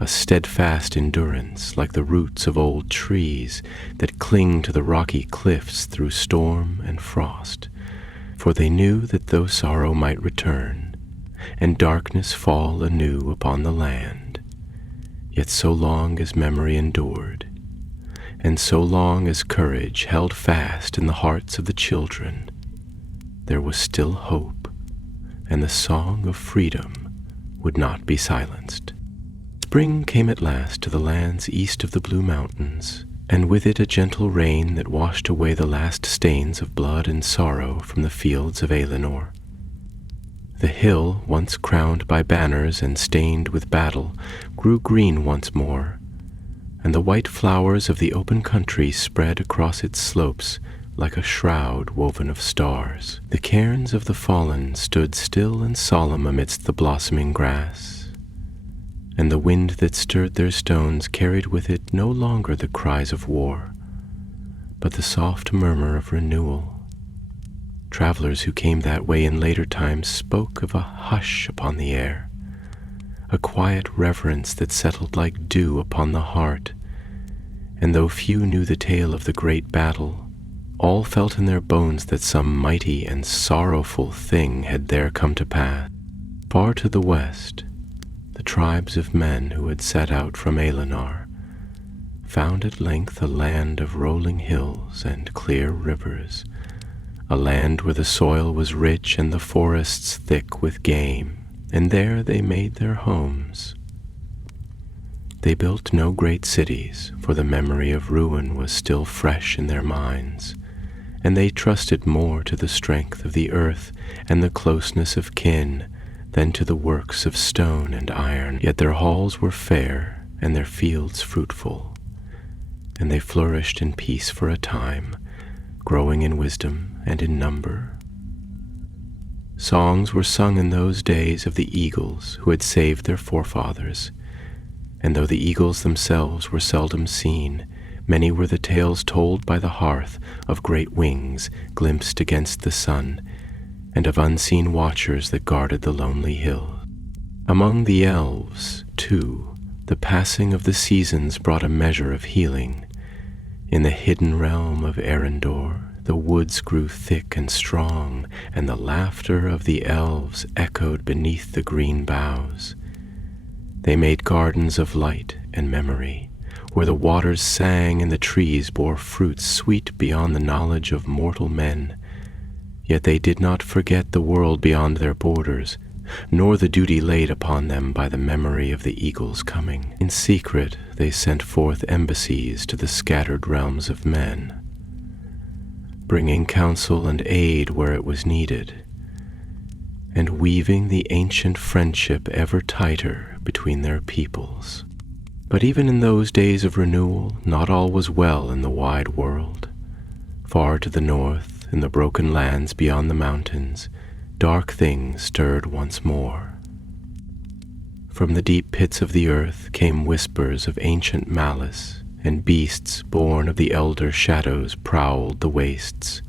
a steadfast endurance like the roots of old trees that cling to the rocky cliffs through storm and frost, for they knew that though sorrow might return, and darkness fall anew upon the land, yet so long as memory endured, and so long as courage held fast in the hearts of the children, there was still hope, and the song of freedom would not be silenced. Spring came at last to the lands east of the Blue Mountains, and with it a gentle rain that washed away the last stains of blood and sorrow from the fields of Aelinor. The hill, once crowned by banners and stained with battle, grew green once more, and the white flowers of the open country spread across its slopes like a shroud woven of stars. The cairns of the fallen stood still and solemn amidst the blossoming grass, and the wind that stirred their stones carried with it no longer the cries of war, but the soft murmur of renewal. Travelers who came that way in later times spoke of a hush upon the air, a quiet reverence that settled like dew upon the heart, and though few knew the tale of the great battle, All felt in their bones that some mighty and sorrowful thing had there come to pass. Far to the west, the tribes of men who had set out from Elenor found at length a land of rolling hills and clear rivers, a land where the soil was rich and the forests thick with game, and there they made their homes. They built no great cities, for the memory of ruin was still fresh in their minds, and they trusted more to the strength of the earth and the closeness of kin than to the works of stone and iron. Yet their halls were fair and their fields fruitful, and they flourished in peace for a time, growing in wisdom and in number. Songs were sung in those days of the eagles who had saved their forefathers, and though the eagles themselves were seldom seen, many were the tales told by the hearth of great wings glimpsed against the sun, and of unseen watchers that guarded the lonely hill. Among the elves, too, the passing of the seasons brought a measure of healing. In the hidden realm of Arendor, the woods grew thick and strong, and the laughter of the elves echoed beneath the green boughs. They made gardens of light and memory, where the waters sang and the trees bore fruits sweet beyond the knowledge of mortal men. Yet they did not forget the world beyond their borders, nor the duty laid upon them by the memory of the eagle's coming. In secret they sent forth embassies to the scattered realms of men, bringing counsel and aid where it was needed, and weaving the ancient friendship ever tighter between their peoples. But even in those days of renewal, not all was well in the wide world. Far to the north, in the broken lands beyond the mountains, dark things stirred once more. From the deep pits of the earth came whispers of ancient malice, and beasts born of the elder shadows prowled the wastes.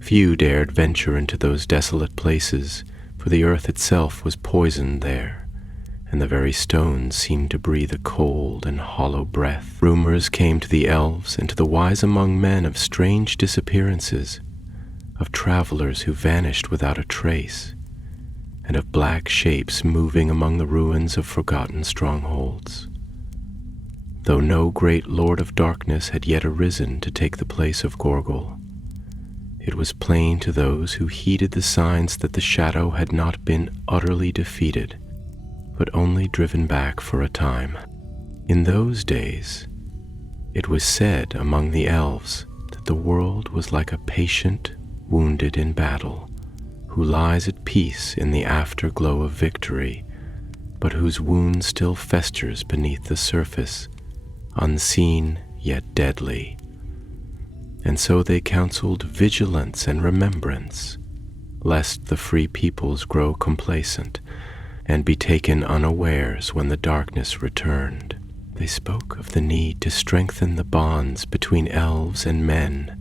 Few dared venture into those desolate places, for the earth itself was poisoned there, and the very stones seemed to breathe a cold and hollow breath. Rumors came to the elves and to the wise among men of strange disappearances, of travelers who vanished without a trace, and of black shapes moving among the ruins of forgotten strongholds. Though no great lord of darkness had yet arisen to take the place of Gorgol, it was plain to those who heeded the signs that the shadow had not been utterly defeated, but only driven back for a time. In those days, it was said among the elves that the world was like a patient wounded in battle, who lies at peace in the afterglow of victory, but whose wound still festers beneath the surface, unseen yet deadly. And so they counseled vigilance and remembrance, lest the free peoples grow complacent and be taken unawares when the darkness returned. They spoke of the need to strengthen the bonds between elves and men,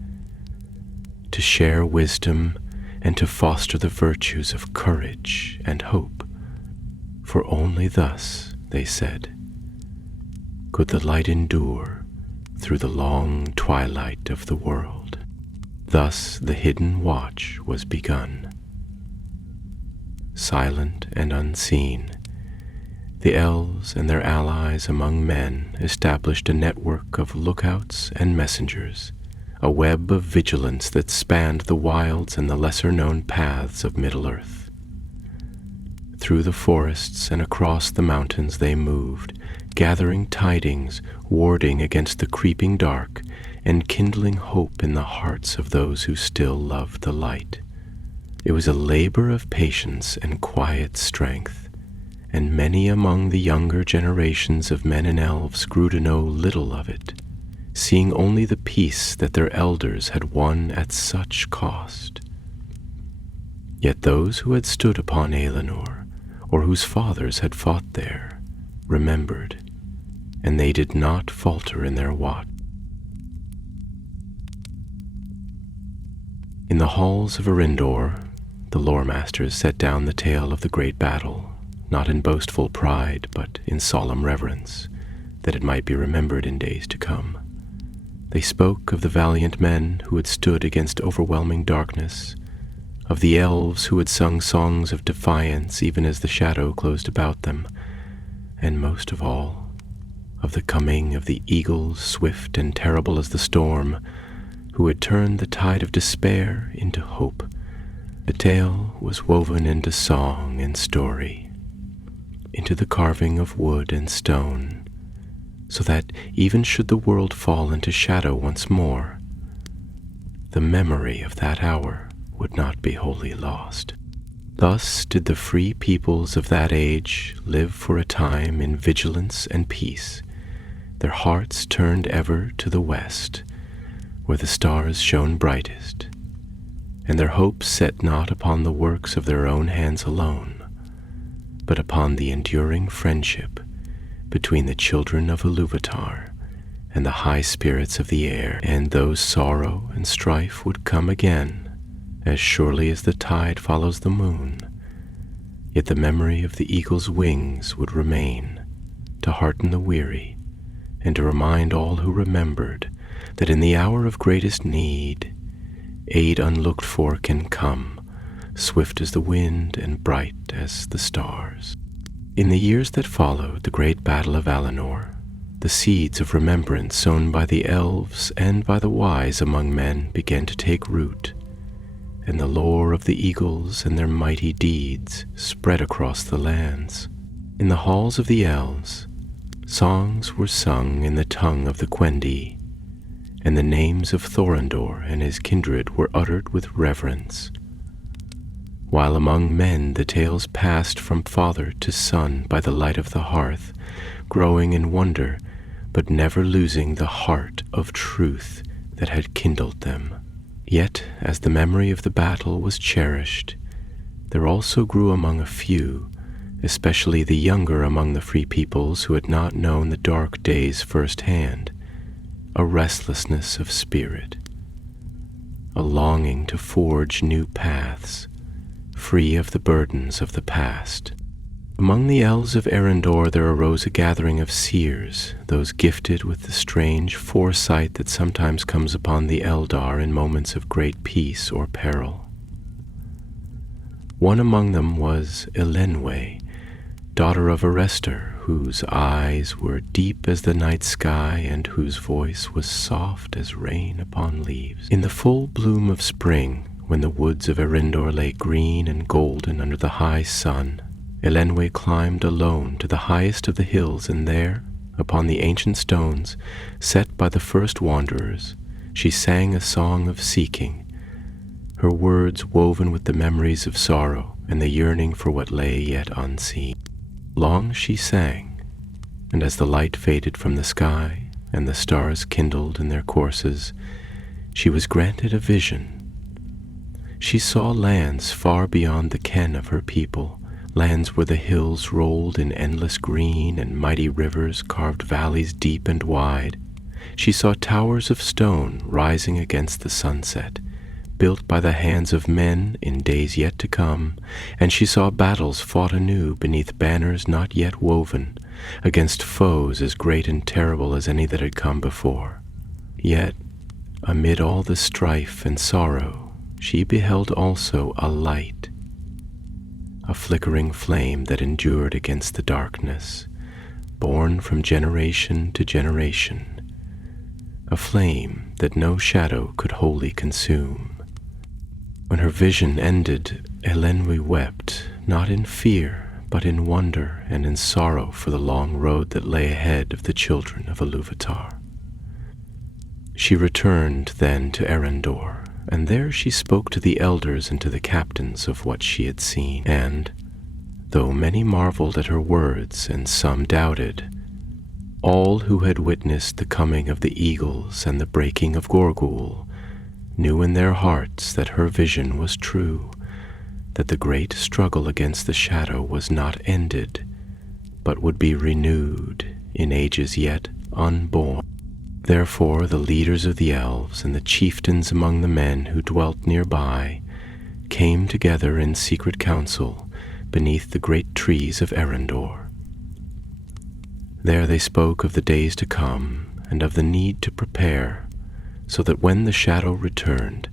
to share wisdom and to foster the virtues of courage and hope, for only thus, they said, could the light endure through the long twilight of the world. Thus the hidden watch was begun. Silent and unseen, the elves and their allies among men established a network of lookouts and messengers, a web of vigilance that spanned the wilds and the lesser-known paths of Middle-earth. Through the forests and across the mountains they moved, gathering tidings, warding against the creeping dark, and kindling hope in the hearts of those who still loved the light. It was a labor of patience and quiet strength, and many among the younger generations of men and elves grew to know little of it, seeing only the peace that their elders had won at such cost. Yet those who had stood upon Elenor, or whose fathers had fought there, remembered, and they did not falter in their watch. In the halls of Arendor, the lore-masters set down the tale of the great battle, not in boastful pride, but in solemn reverence, that it might be remembered in days to come. They spoke of the valiant men who had stood against overwhelming darkness, of the elves who had sung songs of defiance even as the shadow closed about them, and most of all, of the coming of the eagles, swift and terrible as the storm, who had turned the tide of despair into hope. The tale was woven into song and story, into the carving of wood and stone, so that even should the world fall into shadow once more, the memory of that hour would not be wholly lost. Thus did the free peoples of that age live for a time in vigilance and peace, their hearts turned ever to the west, where the stars shone brightest, and their hopes set not upon the works of their own hands alone, but upon the enduring friendship between the children of Iluvatar and the high spirits of the air. And though sorrow and strife would come again, as surely as the tide follows the moon, yet the memory of the eagle's wings would remain, to hearten the weary, and to remind all who remembered that in the hour of greatest need, aid unlooked for can come, swift as the wind and bright as the stars. In the years that followed the great battle of Alinor, the seeds of remembrance sown by the elves and by the wise among men began to take root, and the lore of the eagles and their mighty deeds spread across the lands. In the halls of the elves, songs were sung in the tongue of the Quendi, and the names of Thorondor and his kindred were uttered with reverence, while among men the tales passed from father to son by the light of the hearth, growing in wonder, but never losing the heart of truth that had kindled them. Yet, as the memory of the battle was cherished, there also grew among a few, especially the younger among the free peoples who had not known the dark days firsthand, a restlessness of spirit, a longing to forge new paths, free of the burdens of the past. Among the elves of Erendor there arose a gathering of seers, those gifted with the strange foresight that sometimes comes upon the Eldar in moments of great peace or peril. One among them was Elenwe, daughter of Arestor, whose eyes were deep as the night sky and whose voice was soft as rain upon leaves. In the full bloom of spring, when the woods of Erendor lay green and golden under the high sun, Elenwe climbed alone to the highest of the hills, and there, upon the ancient stones, set by the first wanderers, she sang a song of seeking, her words woven with the memories of sorrow and the yearning for what lay yet unseen. Long she sang, and as the light faded from the sky and the stars kindled in their courses, she was granted a vision. She saw lands far beyond the ken of her people, lands where the hills rolled in endless green and mighty rivers carved valleys deep and wide. She saw towers of stone rising against the sunset, built by the hands of men in days yet to come, and she saw battles fought anew beneath banners not yet woven, against foes as great and terrible as any that had come before. Yet, amid all the strife and sorrow, she beheld also a light, a flickering flame that endured against the darkness, born from generation to generation, a flame that no shadow could wholly consume. When her vision ended, Elenwe wept, not in fear, but in wonder and in sorrow for the long road that lay ahead of the children of Iluvatar. She returned then to Erendor, and there she spoke to the elders and to the captains of what she had seen, and, though many marveled at her words and some doubted, all who had witnessed the coming of the eagles and the breaking of Gorgul knew in their hearts that her vision was true, that the great struggle against the shadow was not ended, but would be renewed in ages yet unborn. Therefore the leaders of the elves and the chieftains among the men who dwelt nearby came together in secret council beneath the great trees of Erendor. There they spoke of the days to come and of the need to prepare, so that when the shadow returned,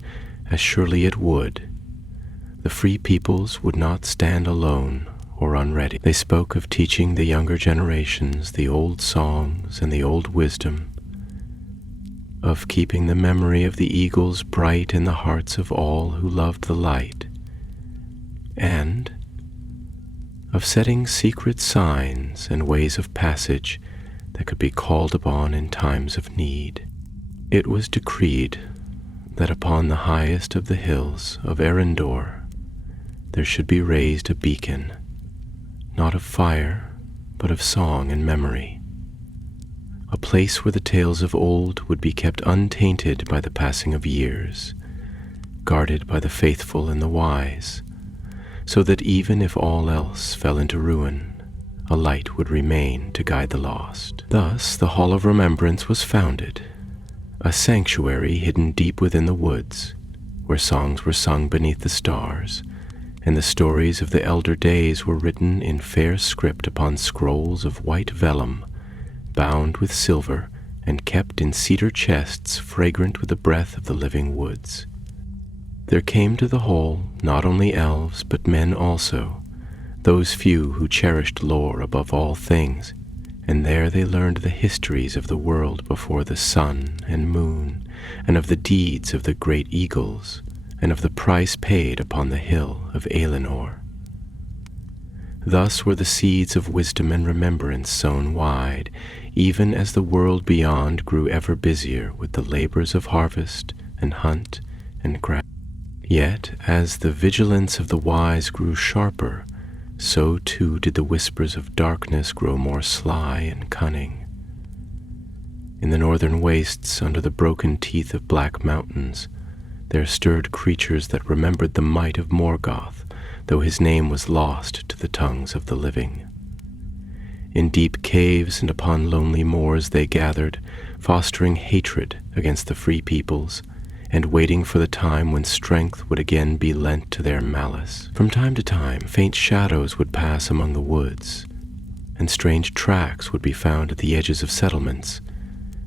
as surely it would, the free peoples would not stand alone or unready. They spoke of teaching the younger generations the old songs and the old wisdom, of keeping the memory of the eagles bright in the hearts of all who loved the light, and of setting secret signs and ways of passage that could be called upon in times of need. It was decreed that upon the highest of the hills of Erendor there should be raised a beacon, not of fire, but of song and memory, a place where the tales of old would be kept untainted by the passing of years, guarded by the faithful and the wise, so that even if all else fell into ruin, a light would remain to guide the lost. Thus the Hall of Remembrance was founded, a sanctuary hidden deep within the woods, where songs were sung beneath the stars, and the stories of the elder days were written in fair script upon scrolls of white vellum, bound with silver and kept in cedar chests fragrant with the breath of the living woods. There came to the hall not only elves but men also, those few who cherished lore above all things, and there they learned the histories of the world before the sun and moon, and of the deeds of the great eagles, and of the price paid upon the hill of Aelinor. Thus were the seeds of wisdom and remembrance sown wide, even as the world beyond grew ever busier with the labors of harvest and hunt and graft. Yet, as the vigilance of the wise grew sharper, so too did the whispers of darkness grow more sly and cunning. In the northern wastes, under the broken teeth of black mountains, there stirred creatures that remembered the might of Morgoth, though his name was lost to the tongues of the living. In deep caves and upon lonely moors they gathered, fostering hatred against the free peoples, and waiting for the time when strength would again be lent to their malice. From time to time, faint shadows would pass among the woods, and strange tracks would be found at the edges of settlements,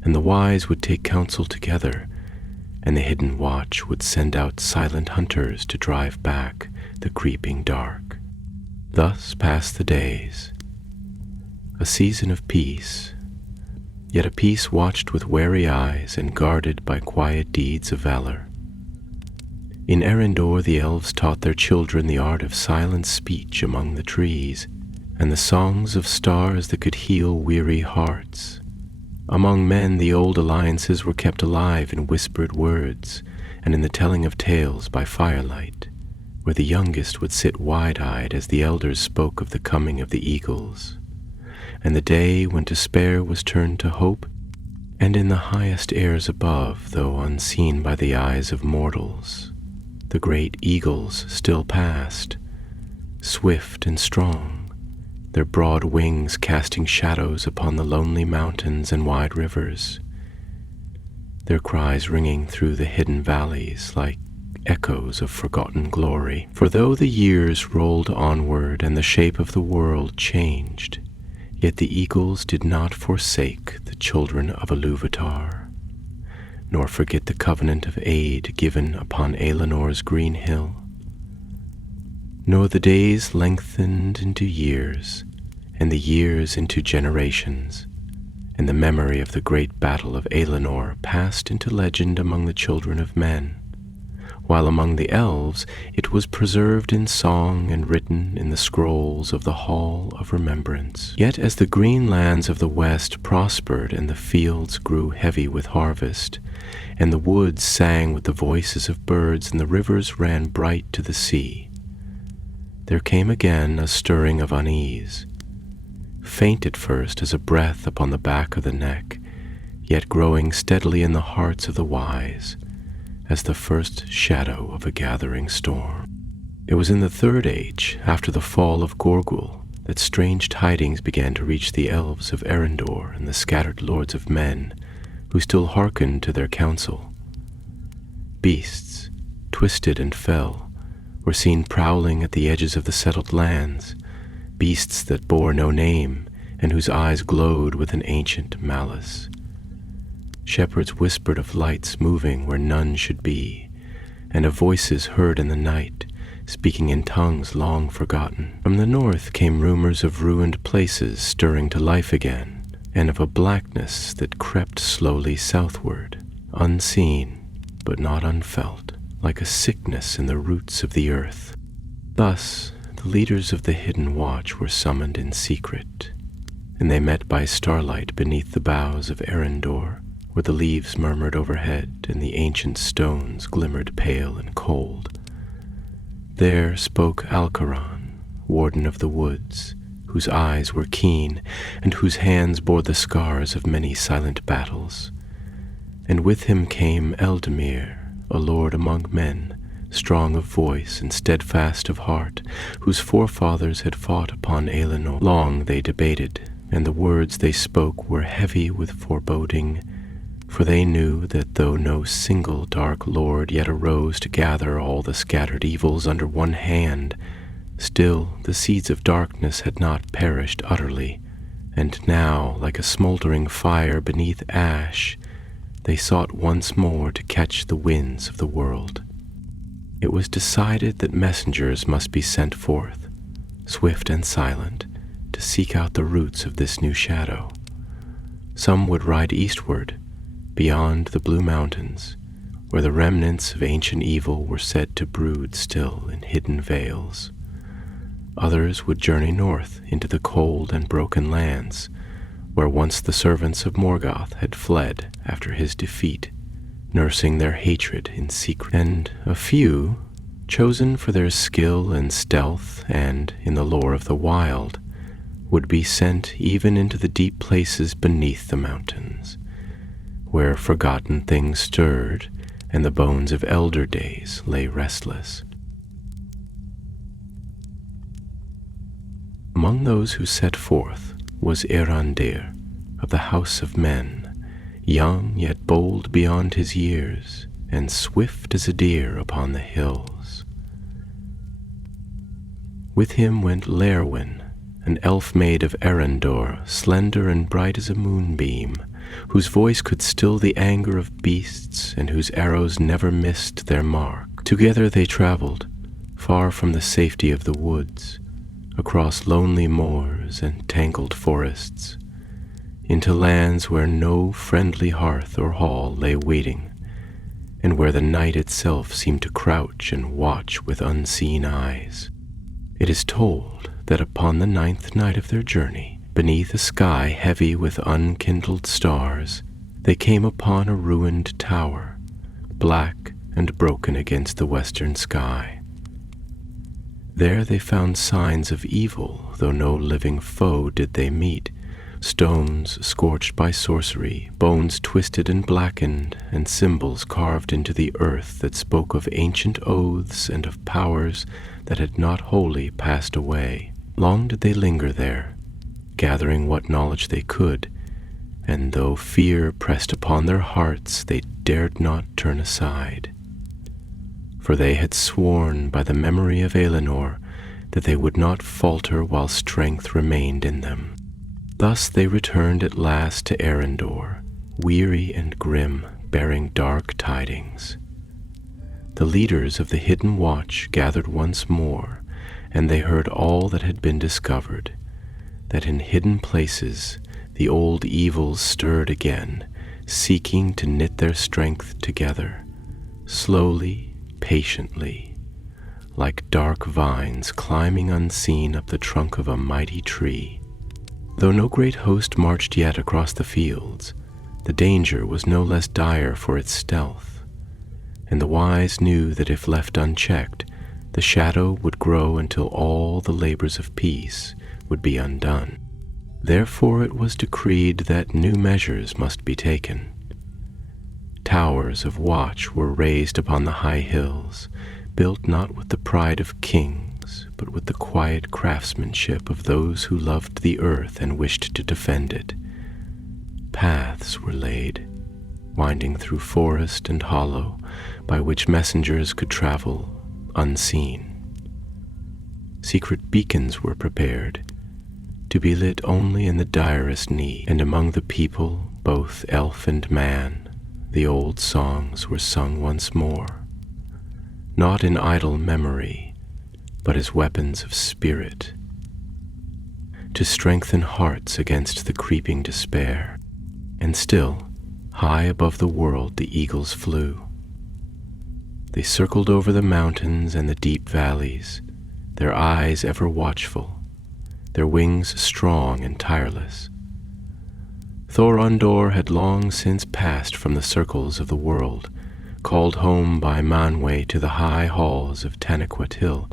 and the wise would take counsel together, and the hidden watch would send out silent hunters to drive back the creeping dark. Thus passed the days, a season of peace, yet a peace watched with wary eyes and guarded by quiet deeds of valor. In Erendor the elves taught their children the art of silent speech among the trees, and the songs of stars that could heal weary hearts. Among men the old alliances were kept alive in whispered words, and in the telling of tales by firelight, where the youngest would sit wide-eyed as the elders spoke of the coming of the eagles, and the day when despair was turned to hope, and in the highest airs above, though unseen by the eyes of mortals, the great eagles still passed, swift and strong, their broad wings casting shadows upon the lonely mountains and wide rivers, their cries ringing through the hidden valleys like echoes of forgotten glory. For though the years rolled onward and the shape of the world changed, yet the eagles did not forsake the children of Iluvatar, nor forget the covenant of aid given upon Aelinor's green hill. Nor the days lengthened into years, and the years into generations, and the memory of the great battle of Aelinor passed into legend among the children of men, while among the elves it was preserved in song and written in the scrolls of the Hall of Remembrance. Yet as the green lands of the west prospered and the fields grew heavy with harvest, and the woods sang with the voices of birds and the rivers ran bright to the sea, there came again a stirring of unease, faint at first as a breath upon the back of the neck, yet growing steadily in the hearts of the wise, as the first shadow of a gathering storm. It was in the Third Age, after the fall of Gorgul, that strange tidings began to reach the elves of Erendor and the scattered lords of men, who still hearkened to their counsel. Beasts, twisted and fell, were seen prowling at the edges of the settled lands, beasts that bore no name and whose eyes glowed with an ancient malice. Shepherds whispered of lights moving where none should be, and of voices heard in the night, speaking in tongues long forgotten. From the north came rumors of ruined places stirring to life again, and of a blackness that crept slowly southward, unseen but not unfelt, like a sickness in the roots of the earth. Thus, the leaders of the Hidden Watch were summoned in secret, and they met by starlight beneath the boughs of Arendor, where the leaves murmured overhead and the ancient stones glimmered pale and cold. There spoke Alcaran, warden of the woods, whose eyes were keen and whose hands bore the scars of many silent battles. And with him came Eldemir, a lord among men, strong of voice and steadfast of heart, whose forefathers had fought upon Aelinor. Long they debated, and the words they spoke were heavy with foreboding, for they knew that though no single dark lord yet arose to gather all the scattered evils under one hand, still the seeds of darkness had not perished utterly, and now, like a smoldering fire beneath ash, they sought once more to catch the winds of the world. It was decided that messengers must be sent forth, swift and silent, to seek out the roots of this new shadow. Some would ride eastward, beyond the Blue Mountains, where the remnants of ancient evil were said to brood still in hidden vales. Others would journey north into the cold and broken lands, where once the servants of Morgoth had fled after his defeat, nursing their hatred in secret. And a few, chosen for their skill in stealth and in the lore of the wild, would be sent even into the deep places beneath the mountains, where forgotten things stirred and the bones of elder days lay restless. Among those who set forth was Erandir of the House of Men, young yet bold beyond his years, and swift as a deer upon the hills. With him went Lerwin, an elf maid of Arendor, slender and bright as a moonbeam, whose voice could still the anger of beasts and whose arrows never missed their mark. Together they traveled, far from the safety of the woods, across lonely moors and tangled forests, into lands where no friendly hearth or hall lay waiting, and where the night itself seemed to crouch and watch with unseen eyes. It is told that upon the 9th night of their journey, beneath a sky heavy with unkindled stars, they came upon a ruined tower, black and broken against the western sky. There they found signs of evil, though no living foe did they meet. Stones scorched by sorcery, bones twisted and blackened, and symbols carved into the earth that spoke of ancient oaths and of powers that had not wholly passed away. Long did they linger there, gathering what knowledge they could, and though fear pressed upon their hearts, they dared not turn aside. For they had sworn by the memory of Aelinor that they would not falter while strength remained in them. Thus they returned at last to Arendor, weary and grim, bearing dark tidings. The leaders of the Hidden Watch gathered once more, and they heard all that had been discovered, that in hidden places the old evils stirred again, seeking to knit their strength together, slowly, patiently, like dark vines climbing unseen up the trunk of a mighty tree. Though no great host marched yet across the fields, the danger was no less dire for its stealth, and the wise knew that if left unchecked, the shadow would grow until all the labors of peace would be undone. Therefore it was decreed that new measures must be taken. Towers of watch were raised upon the high hills, built not with the pride of kings, but with the quiet craftsmanship of those who loved the earth and wished to defend it. Paths were laid, winding through forest and hollow, by which messengers could travel unseen. Secret beacons were prepared, to be lit only in the direst need, and among the people both elf and man, the old songs were sung once more, not in idle memory, but as weapons of spirit, to strengthen hearts against the creeping despair. And still, high above the world the eagles flew. They circled over the mountains and the deep valleys, their eyes ever watchful, their wings strong and tireless. Thorondor had long since passed from the circles of the world, called home by Manwë to the high halls of Tanaquet Hill,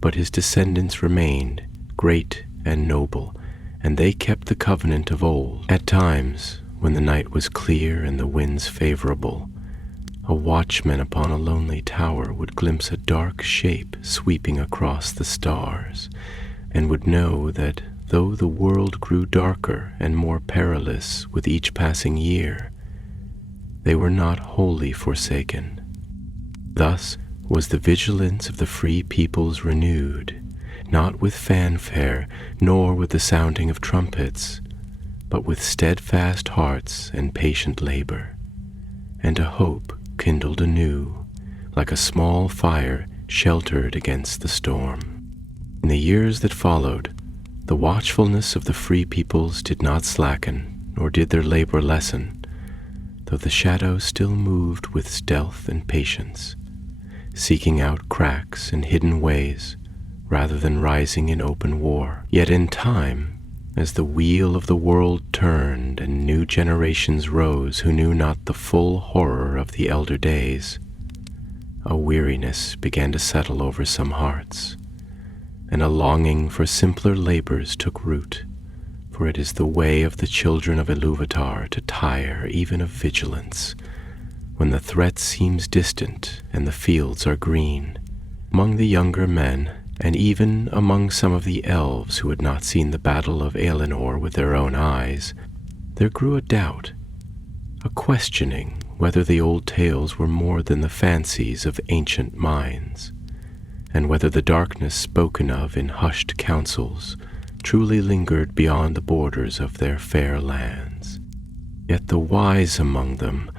but his descendants remained, great and noble, and they kept the covenant of old. At times, when the night was clear and the winds favorable, a watchman upon a lonely tower would glimpse a dark shape sweeping across the stars, and would know that though the world grew darker and more perilous with each passing year, they were not wholly forsaken. Thus was the vigilance of the free peoples renewed, not with fanfare, nor with the sounding of trumpets, but with steadfast hearts and patient labor, and a hope kindled anew, like a small fire sheltered against the storm. In the years that followed, the watchfulness of the free peoples did not slacken, nor did their labor lessen, though the shadow still moved with stealth and patience, seeking out cracks and hidden ways, rather than rising in open war. Yet in time, as the wheel of the world turned and new generations rose who knew not the full horror of the elder days, a weariness began to settle over some hearts, and a longing for simpler labors took root, for it is the way of the children of Ilúvatar to tire even of vigilance, when the threat seems distant and the fields are green. Among the younger men, and even among some of the elves who had not seen the battle of Elenor with their own eyes, there grew a doubt, a questioning whether the old tales were more than the fancies of ancient minds, and whether the darkness spoken of in hushed councils truly lingered beyond the borders of their fair lands. Yet the wise among them,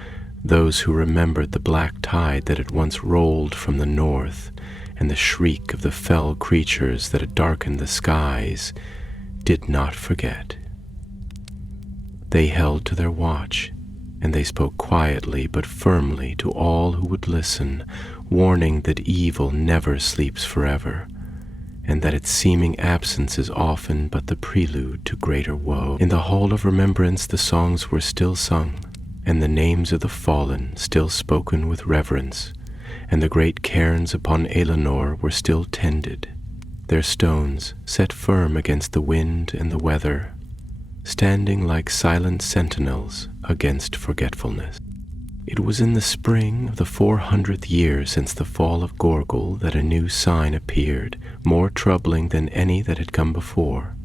those who remembered the black tide that had once rolled from the north, and the shriek of the fell creatures that had darkened the skies, did not forget. They held to their watch, and they spoke quietly but firmly to all who would listen, warning that evil never sleeps forever, and that its seeming absence is often but the prelude to greater woe. In the hall of remembrance the songs were still sung, and the names of the fallen still spoken with reverence, and the great cairns upon Elenor were still tended, their stones set firm against the wind and the weather, standing like silent sentinels against forgetfulness. It was in the spring of the 400th year since the fall of Gorgel that a new sign appeared, more troubling than any that had come before.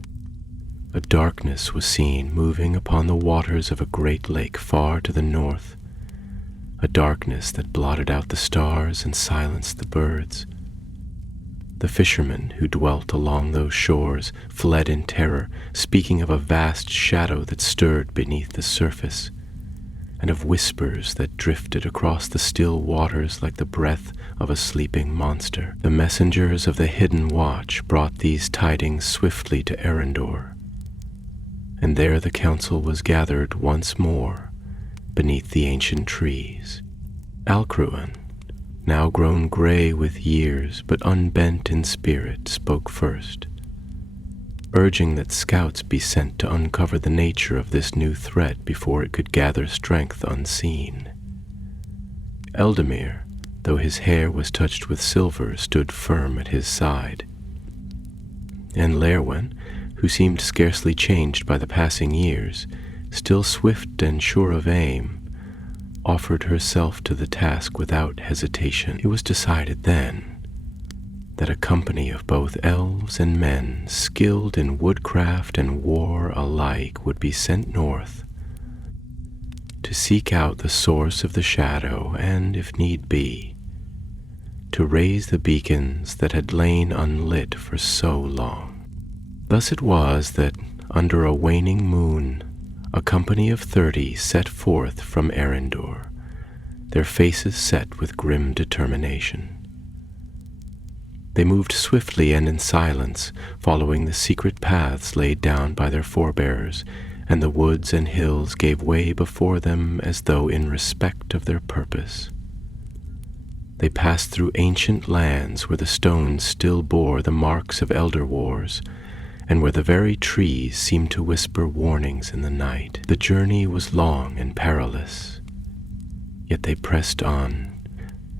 A darkness was seen moving upon the waters of a great lake far to the north, a darkness that blotted out the stars and silenced the birds. The fishermen who dwelt along those shores fled in terror, speaking of a vast shadow that stirred beneath the surface, and of whispers that drifted across the still waters like the breath of a sleeping monster. The messengers of the hidden watch brought these tidings swiftly to Erendur, and there the council was gathered once more beneath the ancient trees. Alcruan, now grown gray with years but unbent in spirit, spoke first, urging that scouts be sent to uncover the nature of this new threat before it could gather strength unseen. Eldamir, though his hair was touched with silver, stood firm at his side, and Lerwen, who seemed scarcely changed by the passing years, still swift and sure of aim, offered herself to the task without hesitation. It was decided then that a company of both elves and men, skilled in woodcraft and war alike, would be sent north to seek out the source of the shadow and, if need be, to raise the beacons that had lain unlit for so long. Thus it was that, under a waning moon, a company of 30 set forth from Arendor, their faces set with grim determination. They moved swiftly and in silence, following the secret paths laid down by their forebears, and the woods and hills gave way before them as though in respect of their purpose. They passed through ancient lands where the stones still bore the marks of elder wars, and where the very trees seemed to whisper warnings in the night. The journey was long and perilous, yet they pressed on,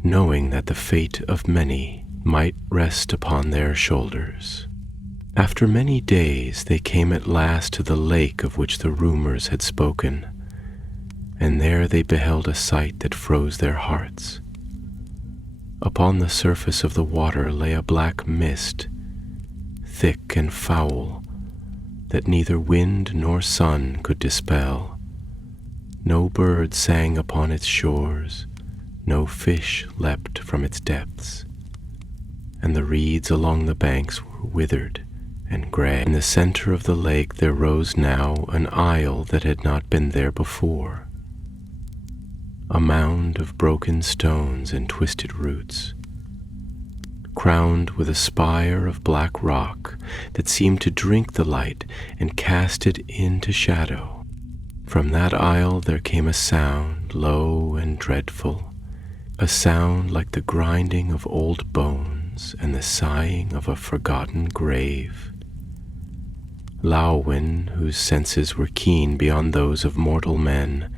knowing that the fate of many might rest upon their shoulders. After many days they came at last to the lake of which the rumors had spoken, and there they beheld a sight that froze their hearts. Upon the surface of the water lay a black mist, thick and foul, that neither wind nor sun could dispel. No bird sang upon its shores, no fish leapt from its depths, and the reeds along the banks were withered and gray. In the center of the lake there rose now an isle that had not been there before, a mound of broken stones and twisted roots, crowned with a spire of black rock that seemed to drink the light and cast it into shadow. From that isle there came a sound low and dreadful, a sound like the grinding of old bones and the sighing of a forgotten grave. Lawwyn, whose senses were keen beyond those of mortal men,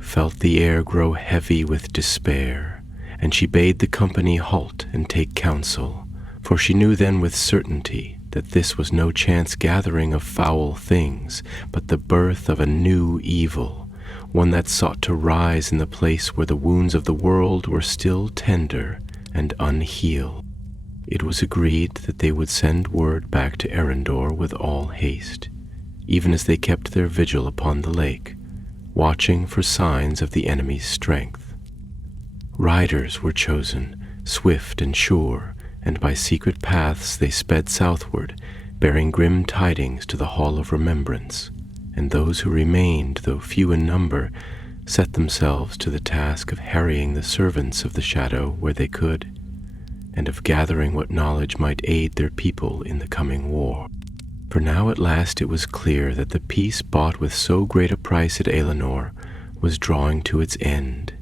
felt the air grow heavy with despair, and she bade the company halt and take counsel, for she knew then with certainty that this was no chance gathering of foul things, but the birth of a new evil, one that sought to rise in the place where the wounds of the world were still tender and unhealed. It was agreed that they would send word back to Arendor with all haste, even as they kept their vigil upon the lake, watching for signs of the enemy's strength. Riders were chosen, swift and sure, and by secret paths they sped southward, bearing grim tidings to the Hall of Remembrance, and those who remained, though few in number, set themselves to the task of harrying the servants of the shadow where they could, and of gathering what knowledge might aid their people in the coming war. For now at last it was clear that the peace bought with so great a price at Aelinor was drawing to its end,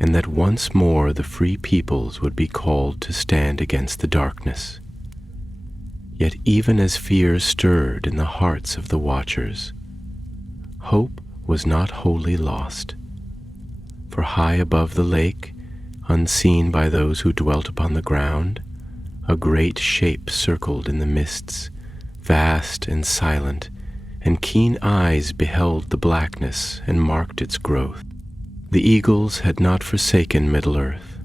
and that once more the free peoples would be called to stand against the darkness. Yet even as fear stirred in the hearts of the watchers, hope was not wholly lost, for high above the lake, unseen by those who dwelt upon the ground, a great shape circled in the mists, vast and silent, and keen eyes beheld the blackness and marked its growth. The eagles had not forsaken Middle-earth.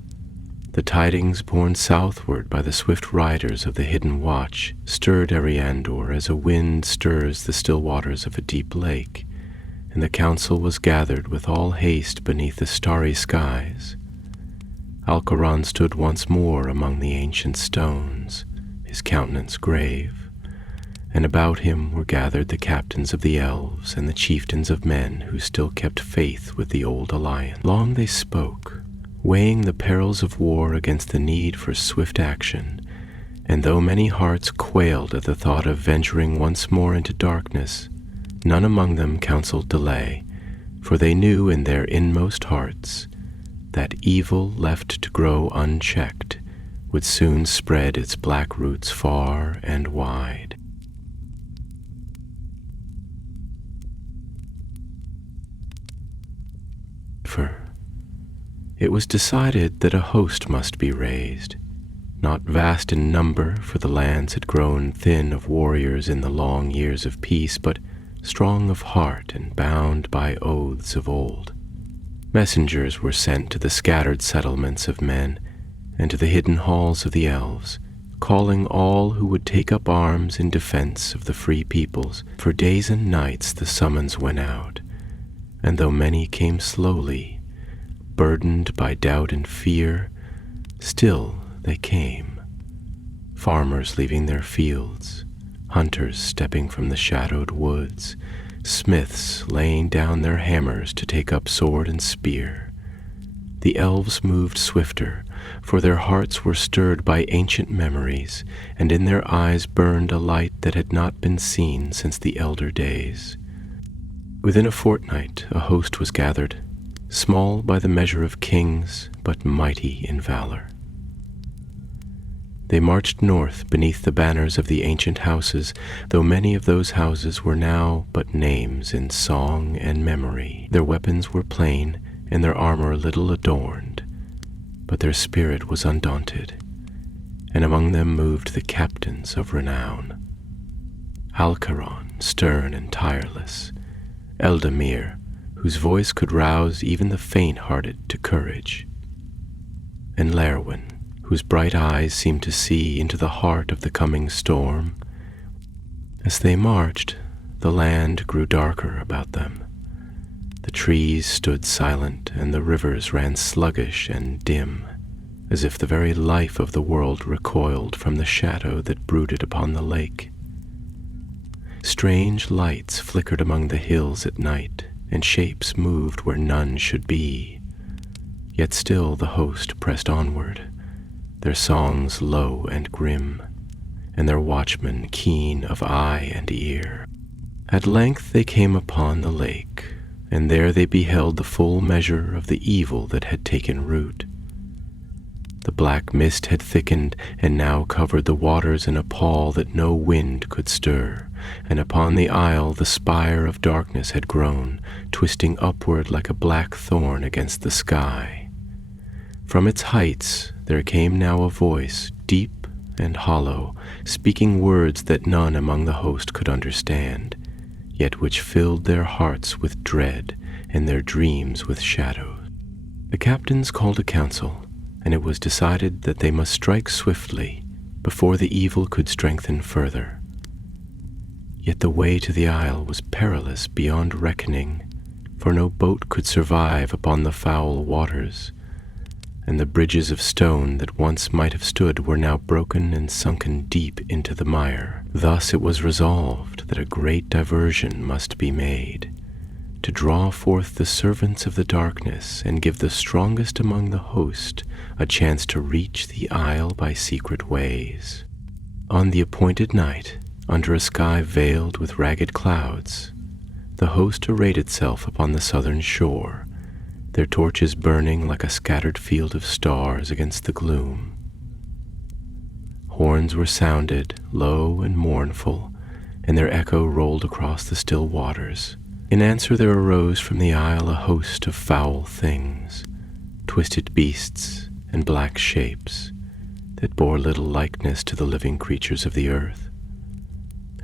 The tidings borne southward by the swift riders of the Hidden Watch stirred Ariandor as a wind stirs the still waters of a deep lake, and the council was gathered with all haste beneath the starry skies. Alcaron stood once more among the ancient stones, his countenance grave, and about him were gathered the captains of the elves and the chieftains of men who still kept faith with the old alliance. Long they spoke, weighing the perils of war against the need for swift action, and though many hearts quailed at the thought of venturing once more into darkness, none among them counseled delay, for they knew in their inmost hearts that evil left to grow unchecked would soon spread its black roots far and wide. It was decided that a host must be raised, not vast in number, for the lands had grown thin of warriors in the long years of peace, but strong of heart and bound by oaths of old. Messengers were sent to the scattered settlements of men and to the hidden halls of the elves, calling all who would take up arms in defense of the free peoples. For days and nights the summons went out, and though many came slowly, burdened by doubt and fear, still they came. Farmers leaving their fields, hunters stepping from the shadowed woods, smiths laying down their hammers to take up sword and spear. The elves moved swifter, for their hearts were stirred by ancient memories, and in their eyes burned a light that had not been seen since the elder days. Within a fortnight a host was gathered, small by the measure of kings, but mighty in valor. They marched north beneath the banners of the ancient houses, though many of those houses were now but names in song and memory. Their weapons were plain, and their armor little adorned, but their spirit was undaunted, and among them moved the captains of renown. Alcaron, stern and tireless, Eldamir, whose voice could rouse even the faint-hearted to courage, and Lerwin, whose bright eyes seemed to see into the heart of the coming storm. As they marched, the land grew darker about them. The trees stood silent, and the rivers ran sluggish and dim, as if the very life of the world recoiled from the shadow that brooded upon the lake. Strange lights flickered among the hills at night, and shapes moved where none should be. Yet still the host pressed onward, their songs low and grim, and their watchmen keen of eye and ear. At length they came upon the lake, and there they beheld the full measure of the evil that had taken root. The black mist had thickened, and now covered the waters in a pall that no wind could stir, and upon the isle the spire of darkness had grown, twisting upward like a black thorn against the sky. From its heights there came now a voice, deep and hollow, speaking words that none among the host could understand, yet which filled their hearts with dread and their dreams with shadows. The captains called a council, and it was decided that they must strike swiftly before the evil could strengthen further. Yet the way to the isle was perilous beyond reckoning, for no boat could survive upon the foul waters, and the bridges of stone that once might have stood were now broken and sunken deep into the mire. Thus it was resolved that a great diversion must be made, to draw forth the servants of the darkness and give the strongest among the host a chance to reach the isle by secret ways. On the appointed night, under a sky veiled with ragged clouds, the host arrayed itself upon the southern shore, their torches burning like a scattered field of stars against the gloom. Horns were sounded, low and mournful, and their echo rolled across the still waters. In answer there arose from the isle a host of foul things, twisted beasts and black shapes that bore little likeness to the living creatures of the earth.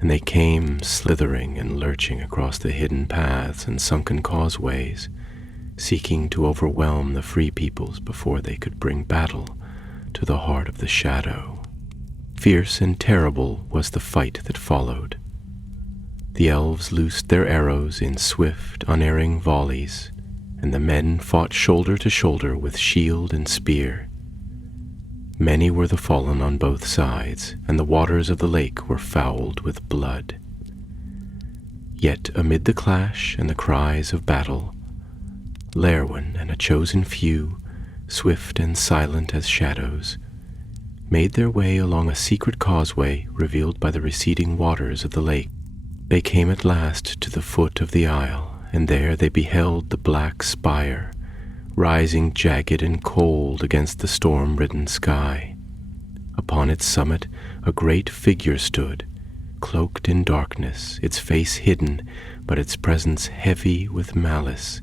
And they came slithering and lurching across the hidden paths and sunken causeways, seeking to overwhelm the free peoples before they could bring battle to the heart of the shadow. Fierce and terrible was the fight that followed. The elves loosed their arrows in swift, unerring volleys, and the men fought shoulder to shoulder with shield and spear. Many were the fallen on both sides, and the waters of the lake were fouled with blood. Yet amid the clash and the cries of battle, Lerwin and a chosen few, swift and silent as shadows, made their way along a secret causeway revealed by the receding waters of the lake. They came at last to the foot of the isle, and there they beheld the black spire, rising jagged and cold against the storm-ridden sky. Upon its summit a great figure stood, cloaked in darkness, its face hidden, but its presence heavy with malice.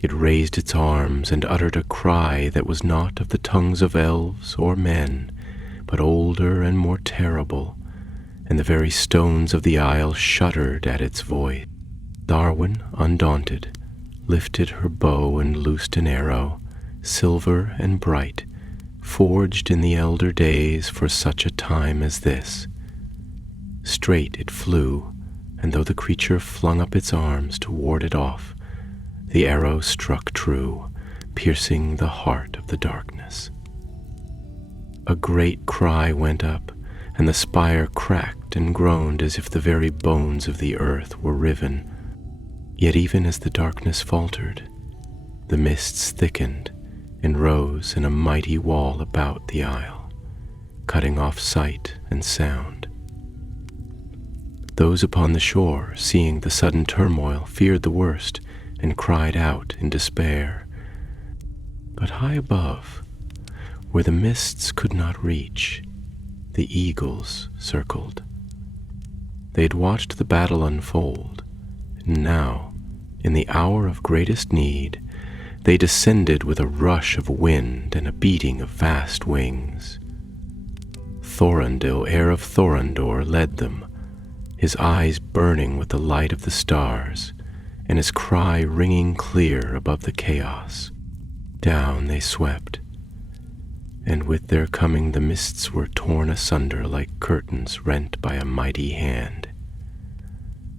It raised its arms and uttered a cry that was not of the tongues of elves or men, but older and more terrible, and the very stones of the isle shuddered at its voice. Darwin, undaunted, lifted her bow and loosed an arrow, silver and bright, forged in the elder days for such a time as this. Straight it flew, and though the creature flung up its arms to ward it off, the arrow struck true, piercing the heart of the darkness. A great cry went up, and the spire cracked and groaned as if the very bones of the earth were riven. Yet even as the darkness faltered, the mists thickened and rose in a mighty wall about the isle, cutting off sight and sound. Those upon the shore, seeing the sudden turmoil, feared the worst and cried out in despair. But high above, where the mists could not reach, the eagles circled. They had watched the battle unfold, and now, in the hour of greatest need, they descended with a rush of wind and a beating of vast wings. Thorondil, heir of Thorondor, led them, his eyes burning with the light of the stars, and his cry ringing clear above the chaos. Down they swept, and with their coming the mists were torn asunder like curtains rent by a mighty hand.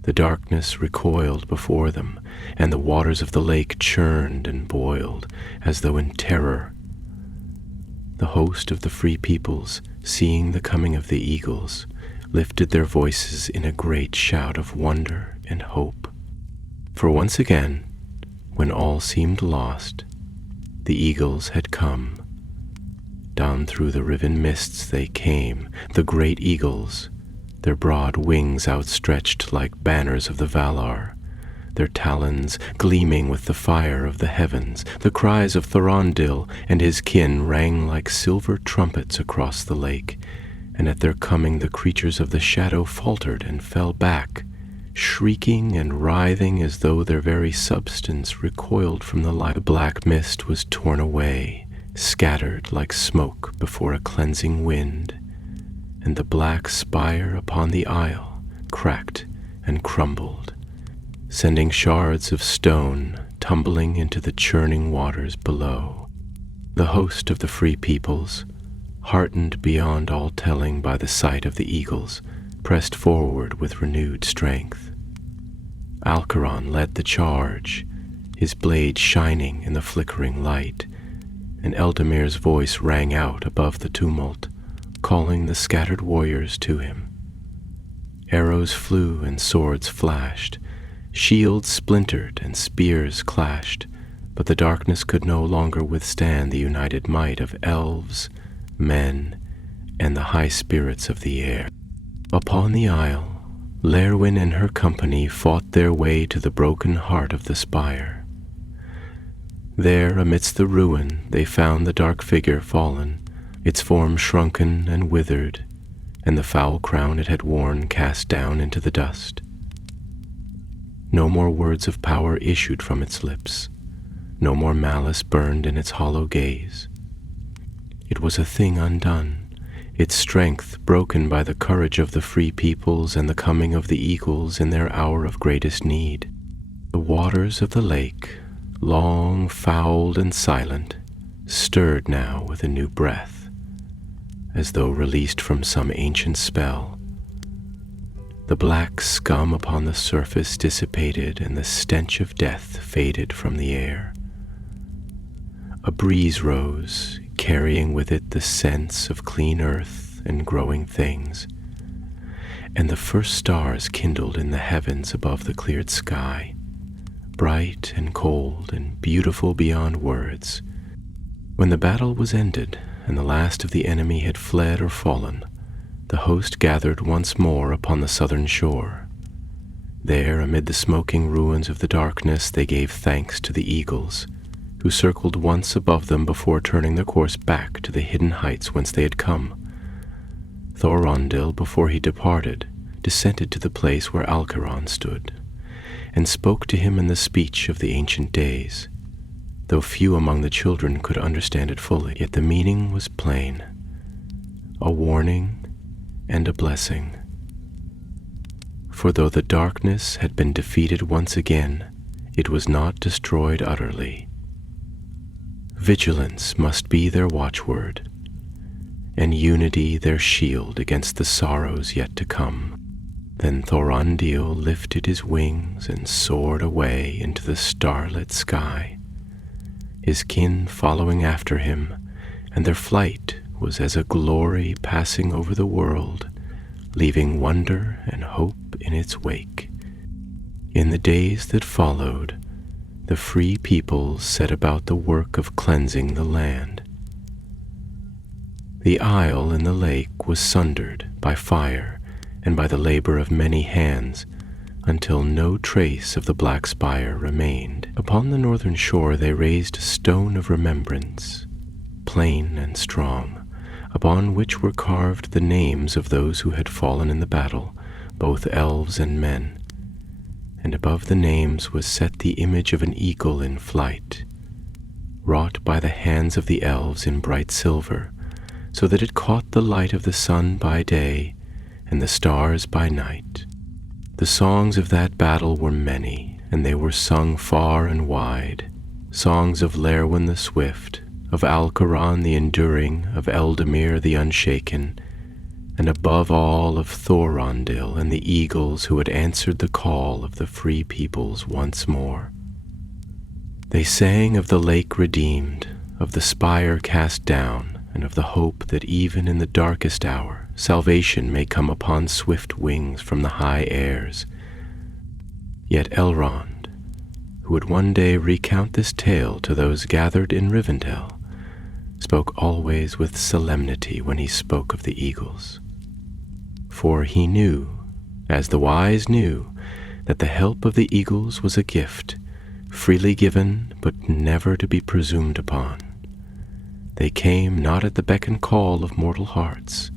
The darkness recoiled before them, and the waters of the lake churned and boiled, as though in terror. The host of the free peoples, seeing the coming of the eagles, lifted their voices in a great shout of wonder and hope. For once again, when all seemed lost, the eagles had come. Down through the riven mists they came, the great eagles, their broad wings outstretched like banners of the Valar, their talons gleaming with the fire of the heavens. The cries of Thorondil and his kin rang like silver trumpets across the lake, and at their coming the creatures of the shadow faltered and fell back, shrieking and writhing as though their very substance recoiled from the light. The black mist was torn away, scattered like smoke before a cleansing wind, and the black spire upon the isle cracked and crumbled, sending shards of stone tumbling into the churning waters below. The host of the free peoples, heartened beyond all telling by the sight of the eagles, pressed forward with renewed strength. Alcaron led the charge, his blade shining in the flickering light, and Eldamir's voice rang out above the tumult, calling the scattered warriors to him. Arrows flew and swords flashed, shields splintered and spears clashed, but the darkness could no longer withstand the united might of elves, men, and the high spirits of the air. Upon the isle, Lerwin and her company fought their way to the broken heart of the spire. There, amidst the ruin, they found the dark figure fallen, its form shrunken and withered, and the foul crown it had worn cast down into the dust. No more words of power issued from its lips, no more malice burned in its hollow gaze. It was a thing undone, its strength broken by the courage of the free peoples and the coming of the eagles in their hour of greatest need. The waters of the lake, long fouled and silent, stirred now with a new breath, as though released from some ancient spell. The black scum upon the surface dissipated, and the stench of death faded from the air. A breeze rose, carrying with it the scents of clean earth and growing things, and the first stars kindled in the heavens above the cleared sky, bright and cold and beautiful beyond words. When the battle was ended and the last of the enemy had fled or fallen, the host gathered once more upon the southern shore. There, amid the smoking ruins of the darkness, they gave thanks to the eagles, who circled once above them before turning their course back to the hidden heights whence they had come. Thorondil, before he departed, descended to the place where Alcaron stood, and spoke to him in the speech of the ancient days. Though few among the children could understand it fully, yet the meaning was plain, a warning and a blessing. For though the darkness had been defeated once again, it was not destroyed utterly. Vigilance must be their watchword, and unity their shield against the sorrows yet to come. Then Thorondil lifted his wings and soared away into the starlit sky, his kin following after him, and their flight was as a glory passing over the world, leaving wonder and hope in its wake. In the days that followed, the free peoples set about the work of cleansing the land. The isle in the lake was sundered by fire and by the labor of many hands, until no trace of the black spire remained. Upon the northern shore they raised a stone of remembrance, plain and strong, upon which were carved the names of those who had fallen in the battle, both elves and men. And above the names was set the image of an eagle in flight, wrought by the hands of the elves in bright silver, so that it caught the light of the sun by day and the stars by night. The songs of that battle were many, and they were sung far and wide, songs of Lerwen the swift, of Alcaran the enduring, of Eldamir the unshaken, and above all of Thorondil and the eagles who had answered the call of the free peoples once more. They sang of the lake redeemed, of the spire cast down, and of the hope that even in the darkest hour salvation may come upon swift wings from the high airs. Yet Elrond, who would one day recount this tale to those gathered in Rivendell, spoke always with solemnity when he spoke of the eagles. For he knew, as the wise knew, that the help of the eagles was a gift, freely given but never to be presumed upon. They came not at the beck and call of mortal hearts,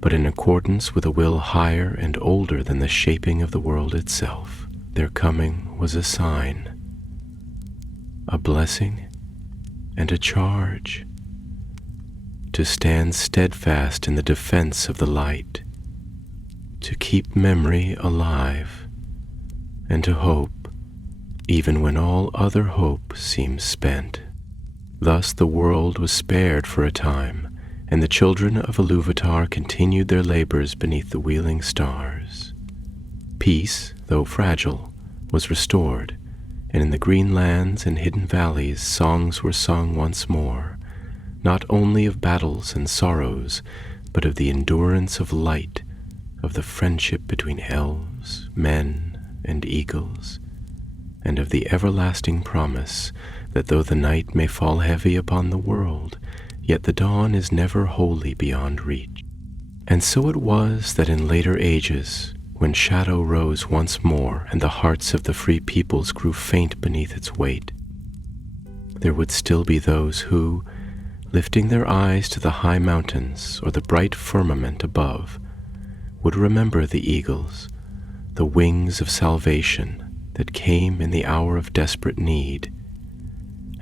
but in accordance with a will higher and older than the shaping of the world itself. Their coming was a sign, a blessing, and a charge, to stand steadfast in the defense of the light, to keep memory alive, and to hope, even when all other hope seems spent. Thus the world was spared for a time, and the children of Iluvatar continued their labors beneath the wheeling stars. Peace, though fragile, was restored, and in the green lands and hidden valleys songs were sung once more, not only of battles and sorrows, but of the endurance of light, of the friendship between elves, men, and eagles, and of the everlasting promise that though the night may fall heavy upon the world, yet the dawn is never wholly beyond reach. And so it was that in later ages, when shadow rose once more and the hearts of the free peoples grew faint beneath its weight, there would still be those who, lifting their eyes to the high mountains or the bright firmament above, would remember the eagles, the wings of salvation that came in the hour of desperate need,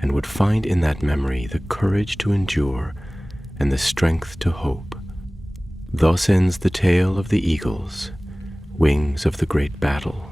and would find in that memory the courage to endure and the strength to hope. Thus ends the tale of the eagles, wings of the great battle.